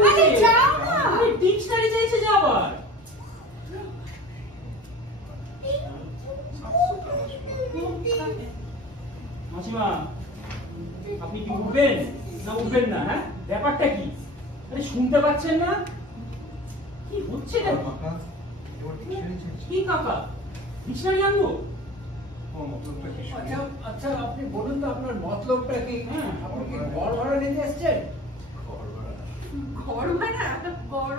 আরে যাও না। ডিকশনারি চাইছে যাবার। মাসিমা আপনি কি উঠবেন না উঠবেন না? হ্যাঁ, ব্যাপারটা কি? আরে শুনতে পাচ্ছেন না কি হচ্ছে? কি কাকা, ডিকশনারি আনবো? আচ্ছা আপনি বলুন তো আপনার মতলবটা কি? আপনি কি ঘর ভাড়া নিতে এসেছেন? ঘর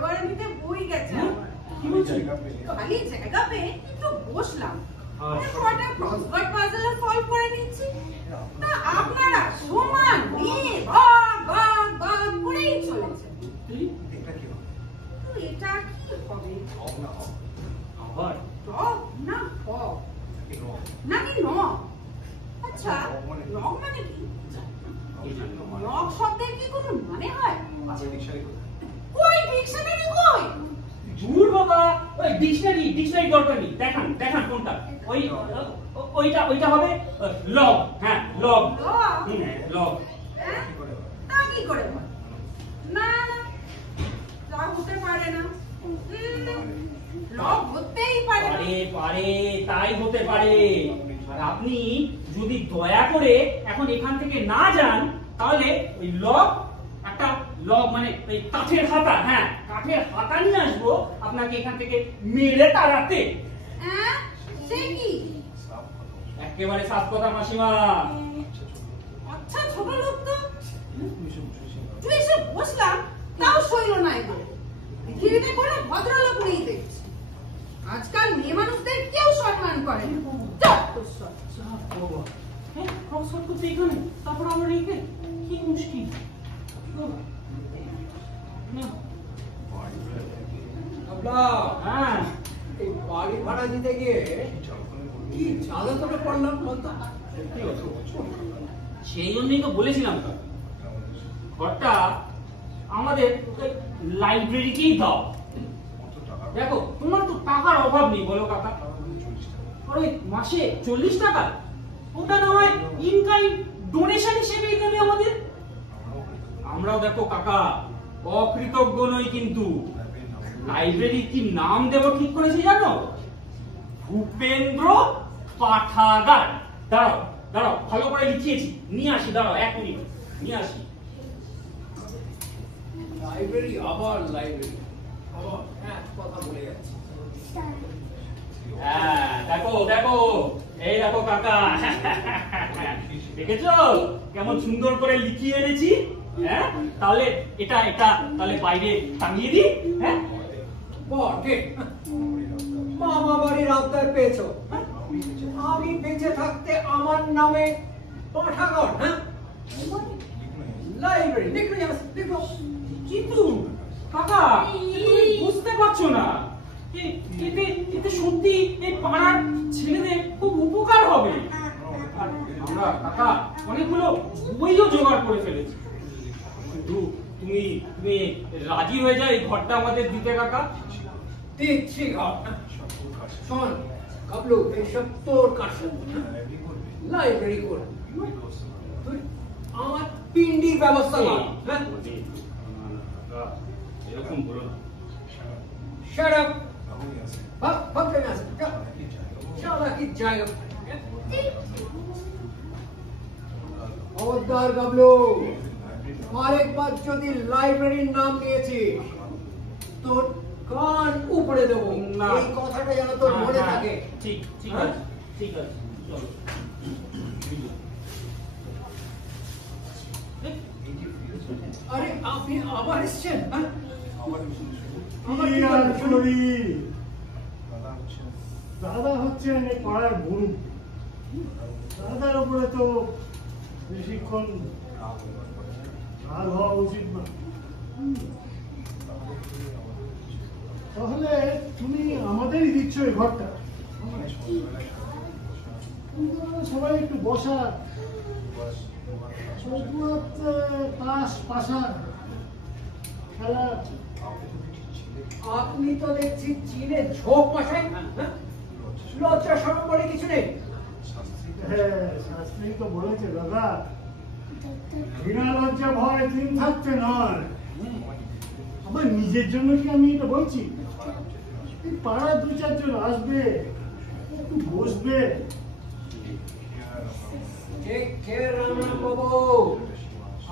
ভাড়া নিতে বই গেছে আমার। কি বলছেন? খালি জায়গা পেয়ে একটু বসলাম। কটা ক্রসওয়ার্ড পাজল সলভ করে নিচ্ছি। তা আপনারা সমান নিয়ে ভাগ ভাগ ভাগ করেই চলেছেন। এটা কি হবে? আবার টক না ফক নাকি নক? আচ্ছা, নক মানে কি? নক শব্দের কি কোনো মানে হয়? কই ডিকশনারি কই? দূর বাবা, ওই ডিকশনারি দরকার নেই। দেখান কোনটা? ওইটা হবে লগ। হ্যাঁ, লগ। লগ তা কি করে হয়? না না, তা হতে পারে না। লগ হতেই পারে না। পারে, তাই হতে পারে। আর আপনি যদি দয়া করে এখন এখান থেকে না যান, তাহলে ওই একটা লগ মানে ওই কাঠের হাতা, হ্যাঁ কাঠের হাতা নিয়ে আসবো আপনাকে এখান থেকে মেরে তাড়াতে। হ্যাঁ, সে কি? একেবারে সাফ কথা মাসিমা। আচ্ছা ছোট লোক তো, তুই এসে বসলাম তাও সইল না। এবার পৃথিবীতে কোনো ভদ্রলোক নেই দেখছি। আজকাল মেয়ে মানুষদের কেউ সম্মান করে না। ক্রসওয়ার্ড করতে এখানে, তারপর আমরা রেখে কি মুশকিল। হ্যাঁ, এই বাড়ি ভাড়া দিতে গিয়ে কি জ্বালাতনে পড়লাম বলতো? সেই জন্যই তো বলেছিলাম তো, ঘরটা আমাদের লাইব্রেরিকেই দাও। দেখো তোমার তো টাকার অভাব নেই বলো কাকা। ওই মাসে 40 টাকা, ওটা না হয় ইনকাইন্ড ডোনেশন হিসেবে দেবে আমাদের। আমরাও দেখো কাকা অকৃতজ্ঞ নই, কিন্তু লাইব্রেরির কি নাম দেব ঠিক করেছি জানো? ভূপেন্দ্র পাঠাগার। দাঁড়াও ভালো করে লিখিয়েছি, নিয়ে আসি। দাঁড়াও 1 মিনিট, নিয়ে আসি। লাইব্রেরি, আবার লাইব্রেরি, আবার হ্যাঁ কথা বলে যাচ্ছি। হ্যাঁ দেখো এই দেখো কাকা, দেখেছো কেমন সুন্দর করে লিখিয়ে এনেছি? হ্যাঁ, তাহলে এটা তাহলে বাইরে টাঙিয়ে দিই। হ্যাঁ, বটে, মামা বাড়ির আবদার পেয়েছো। আমি বেঁচে থাকতে আমার নামে পাঠাগার, হ্যাঁ লাইব্রেরি দেখো। কিন্তু কাকা তুমি বুঝতে পারছো না, এতে সত্যি এই পাড়ার ছেলেদের খুব উপকার হবে। আর আমরা কাকা অনেকগুলো বইও জোগাড় করে ফেলেছি। শুধু তুমি রাজি হয়ে যাও এই ঘরটা আমাদের দিতে কাকা। দিচ্ছি ঘর। শোন কাবলু, এইসব তোর কাছে লাইব্রেরি করে তুই আমার পিন্ডির ব্যবস্থা কর। হ্যাঁ, এরকম বলো না। shut up। ভাগ কেন আছে? চালাকি জায়গা। খবরদার গাবলু, আরেকবার যদি লাইব্রেরির নাম নিয়েছিস তোর কান উপড়ে দেবো। না। এই কথাটা যেন তোর মনে থাকে। ঠিক ঠিক হ্যাঁ? আছে, ঠিক আছে, চলো। আরে আপনি আবার এসছেন? হ্যাঁ? কি আর করি? দাদা হচ্ছেন এই পাড়ার গুরু। দাদার উপরে তো বেশিক্ষণ আর হওয়া উচিত না। তাহলে তুমি আমাদেরই দিচ্ছ এই ঘরটা। সবাই একটু বসা, পাশা খেলা। আপনি তো দেখছি চীনে ঝোঁক মশাই। লজ্জা শরম বলে কিছু নেই। হ্যাঁ, শাস্ত্রী তো বলেছে দাদা, ঘৃণা লজ্জা ভয় দিন থাকতে নয়। আমার নিজের জন্য কি আমি এটা বলছি? এই পাড়ার দু চারজন আসবে, একটু বসবে।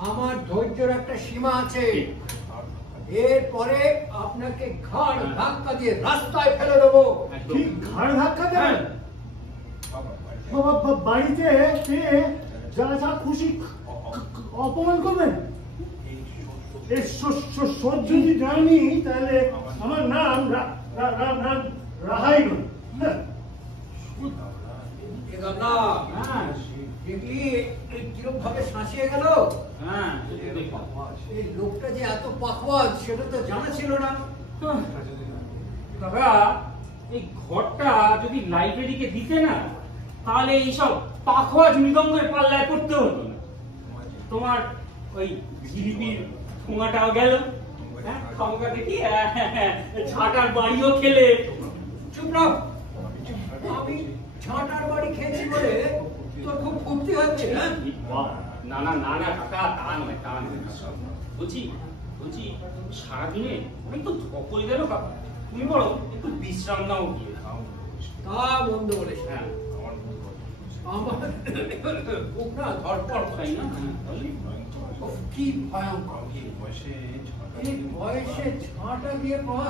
আমার ধৈর্যের একটা সীমা আছে। এরপরে আপনাকে ঘাড় ধাক্কা দিয়ে রাস্তায় ফেলে দেবো। ঠিক ঘাড় ধাক্কা দেবেন? বাড়িতে পেয়ে যা যা খুশি অপমান করবেন? সহ্য যদি জানি তাহলে আমার নাম রাহাই নয়। কিরকম ভাবে শাঁসিয়ে গেল। হ্যাঁ, এই লোকটা যে এত পাখওয়াজ সেটা তো জানা ছিল না। দাদা, এই ঘরটা যদি লাইব্রেরিকে দিতে না, তাহলে এইসব পাখোয়াজ মৃদঙ্গের পাল্লায় পড়তে হতো না। তোমার ওই জিলিপির ঠোঙাটাও গেল, খামকা দেখি ছাটার বাড়িও খেলে। চুপ না, আমি ছাটার বাড়ি খেয়েছি বলে তোর খুব ফুর্তি হচ্ছে। না না না না কাকা, তা নয়, তা নয়। বলছি বলছি সারাদিনে অনেক তো ধকল গেল কাকা, তুমি বলো একটু বিশ্রাম নাও গিয়ে। তা বন্ধ বলিস। হ্যাঁ, আমার খুব না ধরপড়, তাই না? কি ভয়ঙ্কর এই বয়সে ছাটা দিয়ে পাওয়া।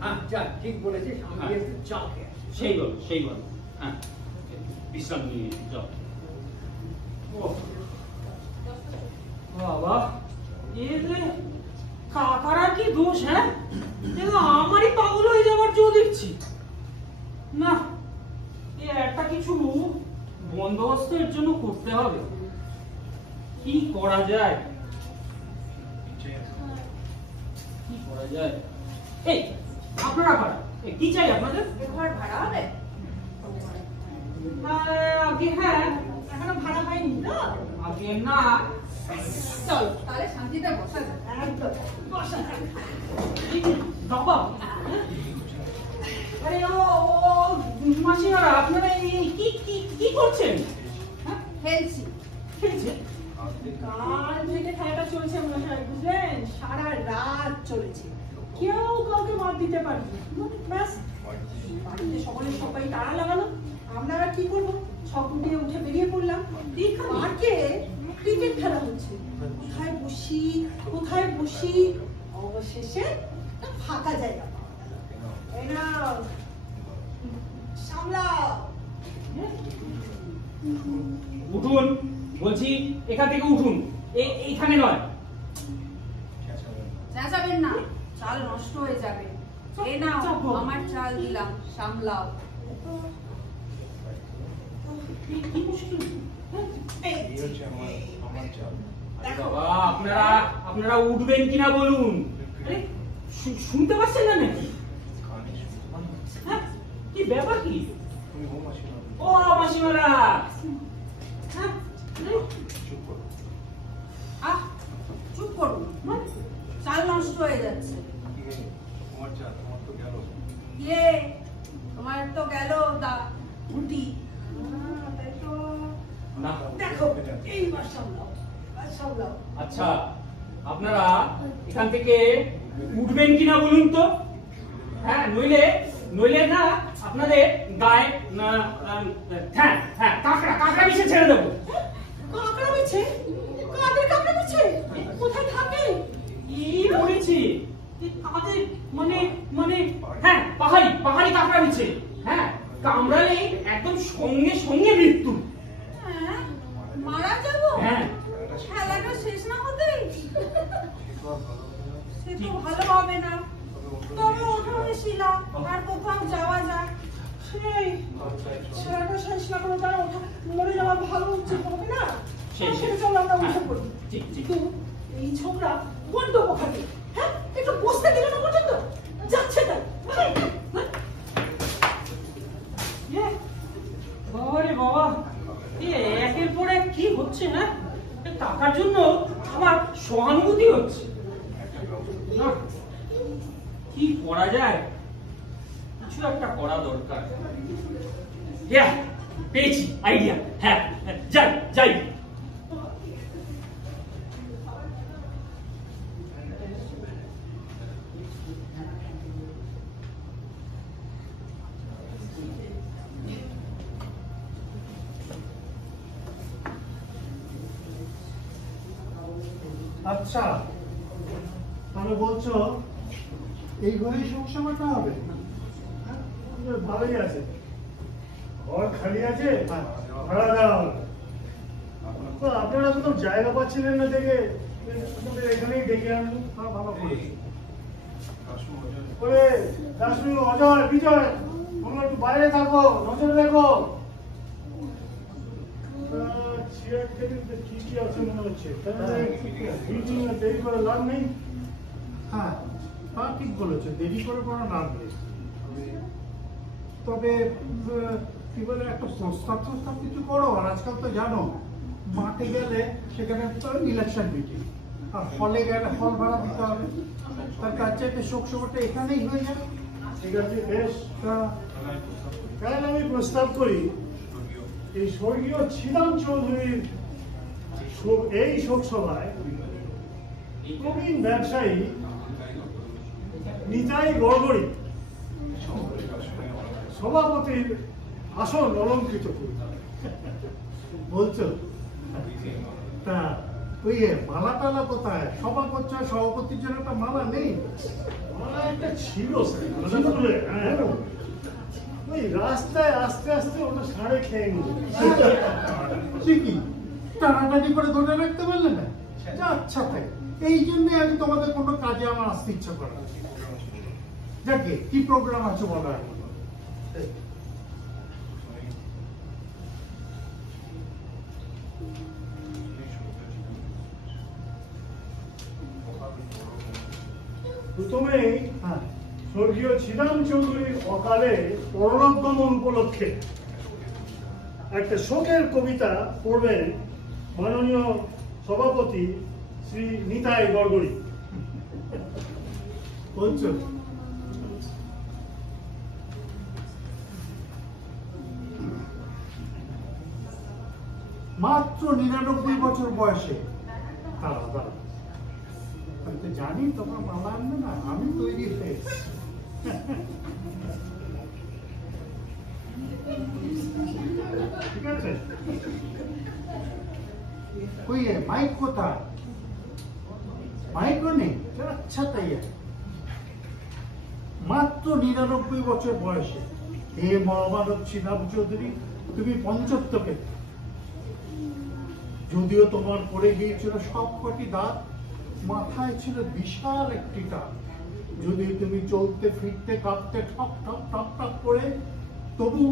হ্যাঁ, যা ঠিক বলেছিস, আমি একটু চা খেয়ে আসি। সেই বলো হ্যাঁ, বিশ্রাম নিয়ে যাও। বাবা, এলে কাকারা কি দোষ? হ্যাঁ, আমারই পাগল হয়ে যাওয়ার জো দেখছি না। একটা কিছু বন্দোবস্ত এর জন্য করতে হবে। কি করা যায়? এই আপনারা কারা? কি চাই আপনাদের? ঘর ভাড়া হবে? আগে হ্যাঁ, এখনো ভাড়া হয়নি তো? আগে না। চল তাহলে শান্তিতে বসা যাক। একদম বসা যাক। বাবা, আরে ও মাসিমারা, আপনারা কি কি কি করছেন? খেলছি। খেলছেন? কাল থেকে খেলাটা চলছে মশাই, বুঝলেন? সারা রাত চলেছে, কেউ কাউকে মার দিতে পারেনি। ব্যাস, বাড়িতে সবাই তাড়া লাগালো, আমরা আর কি করবো? ছক দিয়ে উঠে বেরিয়ে পড়লাম। মাঠে ক্রিকেট খেলা হচ্ছে, কোথায় বসি অবশেষে একটা ফাঁকা জায়গা পাওয়া। এই নাও, সামলাও। উঠুন বলছি, এখান থেকে উঠুন, এইখানে নয়। চেঁচাবেন না, চাল নষ্ট হয়ে যাবে। এই নাও, আমার চাল দিলাম, সামলাও। কি মুশকিল? বাবা, আপনারা উঠবেন কিনা বলুন। আরে শুনতে পাচ্ছেন না নাকি? হ্যাঁ, কি ব্যাপার কি? ও মাসিমারা, আহ, চুপ কর। নষ্ট হয়ে যাচ্ছে। ইয়ে তোমার তো গেল দা গুটি। না দেখো এইবার সামলাও, সামলাও। আচ্ছা, আপনারা এখান থেকে উঠবেন কিনা বলুন তো? হ্যাঁ, নইলে নইলে না আপনাদের গায়ে হ্যাঁ হ্যাঁ কাঁকড়া কাঁকড়া মিশে ছেড়ে দেবো। কাঁকড়া বিছে? কাদের কাঁকড়া বিছে? কোথায় থাকে? এই বলেছি কাদের মানে মানে হ্যাঁ পাহাড়ি পাহাড়ি কাঁকড়া মিছে। হ্যাঁ, কামড়ালেই একদম সঙ্গে সঙ্গে মৃত্যু। হ্যাঁ, মারা যাবো? হ্যাঁ, খেলাটা শেষ না হতেই? সে তো ভালো হবে না। তবে ওঠো শিলা, আর কোথাও যাওয়া যাক। সেই খেলাটা শেষ না করে তারা ওঠা মরে যাওয়া ভালো উচিত হবে না? সেটা চলো আমরা উঠে পড়ি। কিন্তু এই ছোকরা বড্ড বখাটে। হ্যাঁ, একটু বসতে দিলে না পর্যন্ত যাচ্ছে তাই। বাবা রে বাবা, একের পর এক কি হচ্ছে না? টাকার জন্য আমার সহানুভূতি হচ্ছে না। কি করা যায়? কিছু একটা করা দরকার। পেয়েছি আইডিয়া। হ্যাঁ, যাই যাই। আচ্ছা, তাহলে বলছো এইভাবেই সংসারটা হবে? হ্যাঁ, ভালোই আছে, ঘর খালি আছে, ভাড়া দেওয়া হবে। তো আপনারা কোথাও জায়গা পাচ্ছিলেন না দেখে আপনাদের এখানেই ডেকে আনলো। ভালো করেছি। দাসু, অজয়, বিজয়, তোমরা একটু বাইরে থাকো, নজর দেখো। চেয়ার টেবিলটা ঠিকই আছে মনে হচ্ছে, মিটিং দেরি করে লাভ নেই। হ্যাঁ, তা ঠিক বলেছে, দেরি করে কোনো লাভ নেই। তবে কি বলে, একটা প্রস্তাব কিছু করো। আর আজকাল তো জানো, মাঠে গেলে সেখানে ইলেকশন মিটিং, আর হলে গেলে হল ভাড়া দিতে হবে। তার কার চাইতে শোকসভাটা এখানেই হয়ে যাবে। ঠিক আছে, বেশ। তাহলে আমি প্রস্তাব করি, এই স্বর্গীয় ছিদাম চৌধুরীর এই শোক সভায় প্রবীণ ব্যবসায়ী নিতাই গড়গড়ি সভাপতির আসন অলঙ্কৃত করি। বলছো? তা ওই মালা টালা কোথায়? সভা করছো, সভাপতির জন্য একটা মালা নেই? মালা একটা ছিল স্যার, ওই রাস্তায় আস্তে আস্তে ওটা সাড়ে খেয়ে নিল। ঠিকই, টানাটানি করে ধরে রাখতে পারলে না? আচ্ছা, তাই এই জন্য আমি তোমাদের কোনো কাজে আমার আসতে ইচ্ছা করে না। যাকে কি প্রোগ্রাম আছে বলো এখন? প্রথমেই স্বর্গীয় ছিদাম চৌধুরীর অকালে পরলোকগমন উপলক্ষে একটা শোকের কবিতা পড়বেন মাননীয় সভাপতি শ্রী নিতাই গড়গড়ি। বলছো? মাত্র 99 বছর বয়সে। আমি তো জানি তোমার মালা আনবে না, আমি তৈরি হয়েছি। ঠিক আছে, ওই মাইক কোথায়? মাইকও নেই? আচ্ছা, তাই মাত্র 99 বছর বয়সে হে মহামানব ছিদাম চৌধুরী, তুমি 75 যদিও তোমার পড়ে গিয়েছিল সব কটি দাঁত, মাথায় ছিল বিশাল একটি টাক। যদি তুমি চলতে ফিরতে কাঁপতে ঠক ঠক ঠক ঠক করে, তবু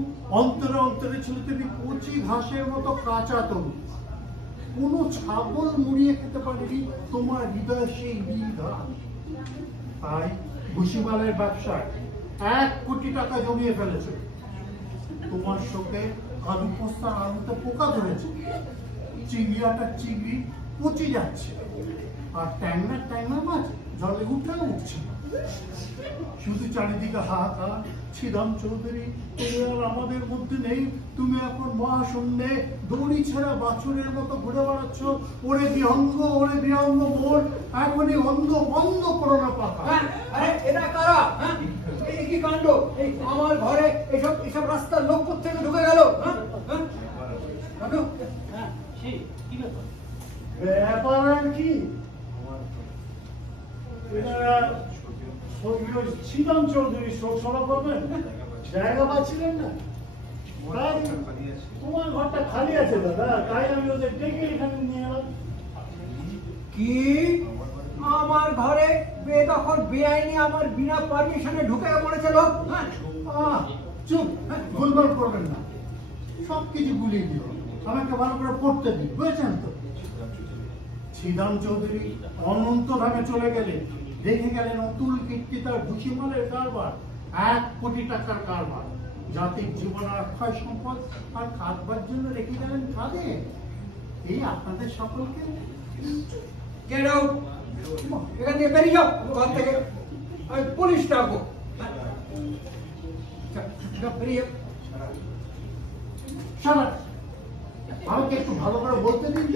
অন্তরে অন্তরে ছিল তুমি কচি ঘাসের মতো কাঁচা তরু। কোনো ছাগল মুড়িয়ে খেতে পারেনি তোমার হৃদয় সেই বিধান। তাই ভুসিমালের ব্যবসায় 1 কোটি টাকা জমিয়ে ফেলেছে। তোমার শোকে কাজু পোস্তার আলুতে পোকা ধরেছে, চিংড়ি আটার চিংড়ি পচে যাচ্ছে, আর ট্যাংরা মাছ জলে উঠছে না। শুধু চারিদিকে হাহাকার। ছিদাম চৌধুরী, তুমি আর আমাদের মধ্যে নেই। তুমি এখন মহাশূন্যে দড়ি ছেড়া বাছুরের মতো ঘুরে বেড়াচ্ছ। ওরে বিহঙ্গ মোর, এখনই অন্ধ বন্ধ করো না পাকা। আরে এরা কারা? এই কি কাণ্ড? এই আমার ঘরে এসব রাস্তার লোক কোত্থেকে ঢুকে গেল? ব্যাপার আর কি? ছিদাম চৌধুরী শোক সভা করবেন, জায়গা পাচ্ছিলেন না। তোমার ঘরটা খালি আছে দাদা, তাই আমি ওদের ডেকে এখানে নিয়ে এলাম। কি আমার ঘরে বেদখল বেআইনি আমার বিনা পারমিশনে ঢুকে পড়েছে লোক? চুপ, গোলমাল করবেন না, সবকিছু গুলিয়ে দিও। আমাকে ভালো করে পড়তে দিন, বুঝেছেন তো? ছিদাম চৌধুরী অনন্ত ধামে চলে গেলেন, দেখে গেলেন অতুল কীর্তি তার ভুসিমালের কারবার, 1 কোটি টাকার কারবার, জাতির জীবন আর অক্ষয় সম্পদ, আর কাঁদবার জন্য রেখে গেলেন কাঁদে। এই আপনাদের সকলকে গেট আউট, এখান থেকে বেরিয়ে যাও ঘর থেকে। আমি পুলিশ ডাকবো। বেরিয়ে যাও। সারা আমাকে একটু ভালো করে বলতে দিন।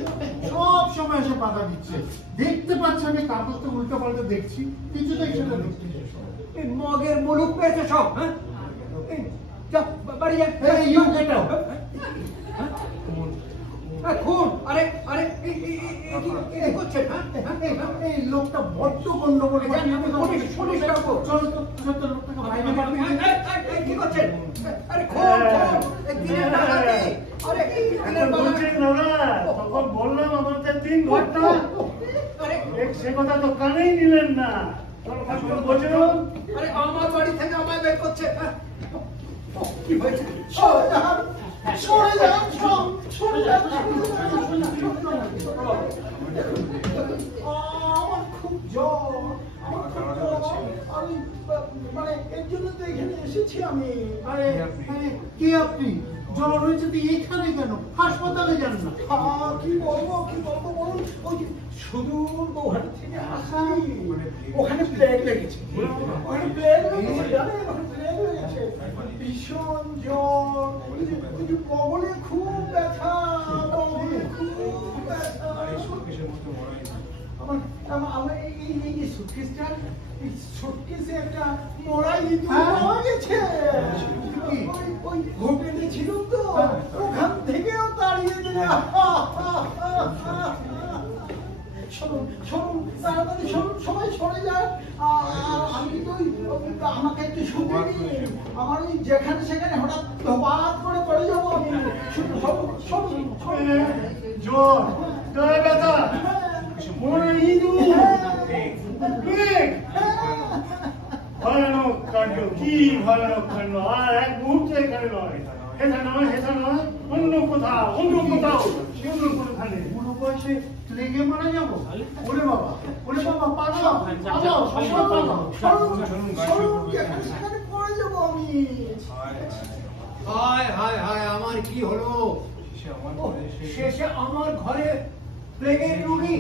সব সময় এসে বাধা দিচ্ছে। দেখতে পাচ্ছি আমি কাগজটা উল্টো পাল্টে দেখছি, কিছুতেই সেটা দেখছি। এই মগের মুলুক পেয়েছে সব। বাড়ি যান। খুন? আরে আরে কি করছেন? এই লোকটা বড্ড গন্ডগোল। পুলিশ ডাকবো। চলো তো, লোকটাকে বাইরে পাঠিয়ে দিন। কি করছেন? আরে খুন দিনের ডাকাতি। আরে বলছেন দাদা, তখন বললাম আমাদের 3 ঘন্টা, সে কথা তো কানেই নিলেন না। বলছেন আরে আমার বাড়ি থেকে আমায় বের করছে। কি হয়েছে? আমার খুব জ্বর, আমি মানে এর জন্য তো এখানে এসেছি আমি। কে আপনি? জ্বর হয়েছে তো এখানে কেন? হাসপাতালে যান না। কি বলবো বলুন। ওই সুদূর গৌহাটি থেকে আসি, ওখানে প্লেগ লেগেছে। ভীষণ জ্বর, কবলে খুব ব্যথা। আমার এই সুটকেসে একটা মরাই পাওয়া গেছে। ওই হোটেলে ছিল তো, ওখান থেকেও তাড়িয়ে দিলে। তাড়াতাড়ি সবাই সরে যান। আমি কিন্তু আমাকে একটু শুতে দিন। আমার ওই যেখানে সেখানে হঠাৎ ধপাত করে পড়ে যাবো আমি। জ্বর, গায়ে ব্যথা, মনে ইঁদুর, ভয়ানক কাণ্ড, কি ভয়ানক কাণ্ড। আর 1 মুহূর্তে এখানে নয়, হেথা নয়, অন্য কোথাও। বুড়ো বয়সে লেগে মারা যাবো? ওরে বাবা, পাগল। যেখানে পড়ে যাবো আমি। হায় আমার কি হলো? শেষে আমার ঘরে প্লেগের রোগী।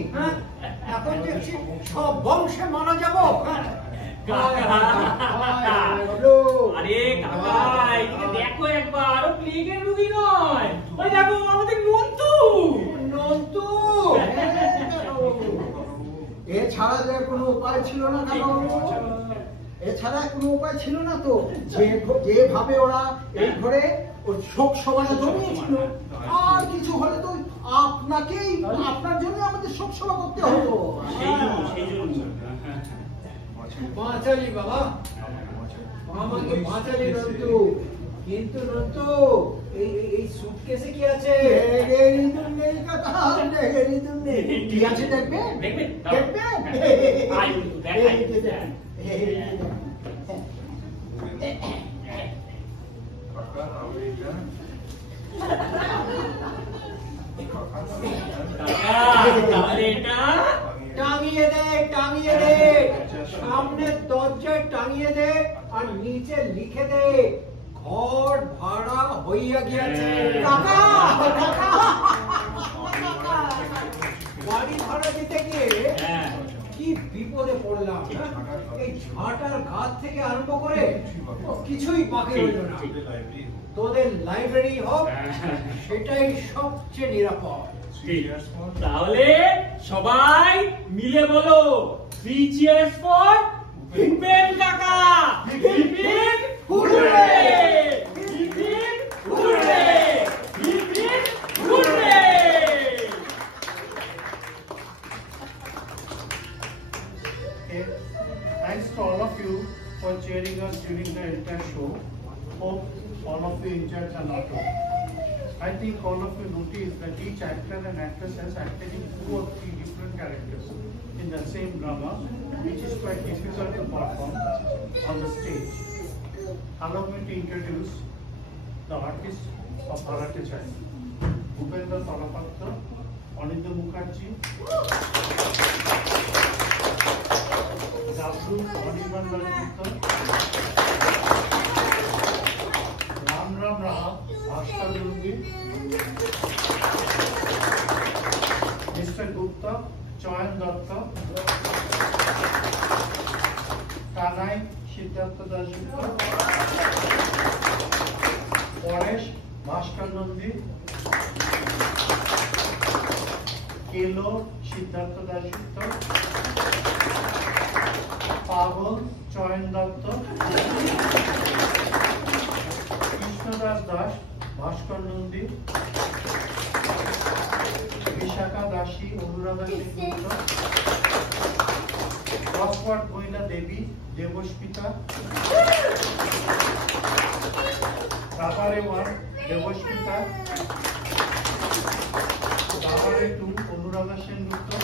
এখন দেখছি সব বংশে মারা যাবো। আরে কাকা, দেখো একবার, ও প্লেগের রোগী নয়, ওই দেখো আমাদের নন্তু। এছাড়া যে কোনো উপায় ছিল না তো। যেভাবে ওরা এই ঘরে শোক সভাটা জমিয়েছিল, আর কিছু হলে তো আপনার জন্য আমাদের শোক সভা করতে হতো। বাঁচালি বাবা, আমাকে বাঁচালি নন্তু। কিন্তু নন্তু, এই সুটকেসে কি আছে? কি আছে দেখবেন? টাঙিয়ে দে, সামনের দরজায় টাঙিয়ে দে, আর নিচে লিখে দে, ঘর ভাড়া হইয়া গিয়েছে। বাড়ি ভাড়া দিতে গিয়ে হ্যাঁ কি বিপদে পড়লাম, হ্যাঁ? এই ঝাঁটার ঘাত থেকে আরম্ভ করে কিছুই বাকি রইল না। তোদের লাইব্রেরি হোক, সেটাই সবচেয়ে নিরাপদ। ঠিক। তাহলে সবাই মিলে বলো 3 cheers for ভূপেন কাকা। Bhupen hurray, Bhupen hurray, Bhupen hurray. Okay. Thanks to all of you for cheering us during the entire show. Hope all of you enjoyed the laughter. I think all of you noticed that each actor and actress has acted in 2 or 3 different characters in the same drama, which is quite difficult to perform on the stage. Allow me to introduce the artist of Bharate Chai, Bhupendra Talapatra, Anindya Mukherjee, Dabru Anirban Rajputta, Ram Raha, Bhaskar Lungi, Mr. Gupta, Chayan Datta, Kanai, Siddhartha Dasgupta, Paresh, Bhaskar Nandi, Kelo, Siddhartha Dasgupta, Pagal, Chayan Datta, Krishnadas Das, Bhaskar Nandi, Vishaka Dashi, Anuragha Sengupta, Crossword Goila Devi, Devoshpita, Rabare 1, Devoshpita, Rabare 2, Anuragha Sengupta,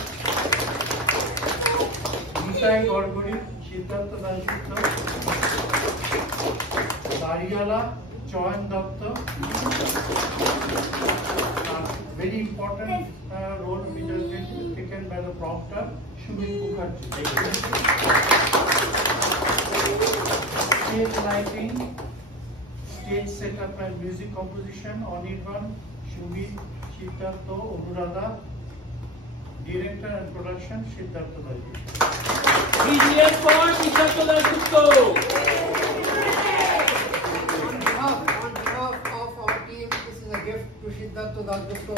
Nitai Gorgori, Siddhartha Dasgupta, Dariala, Chayan Datta, very important role which has been taken by the prompter, Shumit Mukherjee. Stage lighting, stage setup and music composition, Anirban, Shumit, Siddhartha, Anuragha, director and production, Siddhartha Dasgupta. 3 cheers for Siddhartha Dasgupta. On behalf of our team, this is a gift to Siddhartha Dasgupta.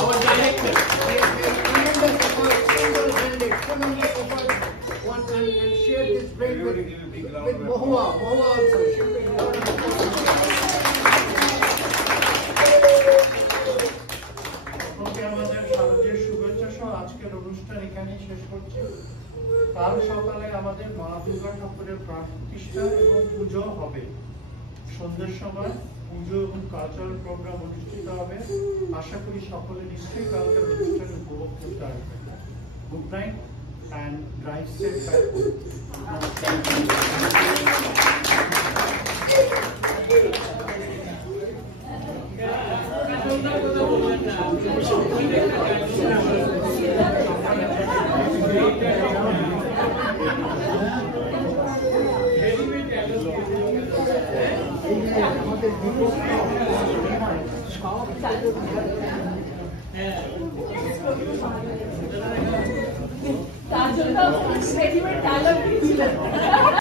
Our director. They have made tremendous effort, single-handed, tremendous effort, and shared this break with Mohua. Mohua also. She made a lot of effort. ওকে, আমাদের শারদীয় শুভেচ্ছা সহ আজকের অনুষ্ঠান এখানেই শেষ করছি। কাল সকালে আমাদের মা দুর্গা ঠাকুরের প্রাণ প্রতিষ্ঠা এবং পুজো হবে। সন্ধ্যের সময় পুজো এবং কালচারাল প্রোগ্রাম অনুষ্ঠিত হবে। আশা করি সকলে নিশ্চয়ই কালকের অনুষ্ঠান উপভোগ করতে আসবেন। Good night and drive safe back home. তার জন্য রেডিমেড ডায়লগ দিয়েছিলেন।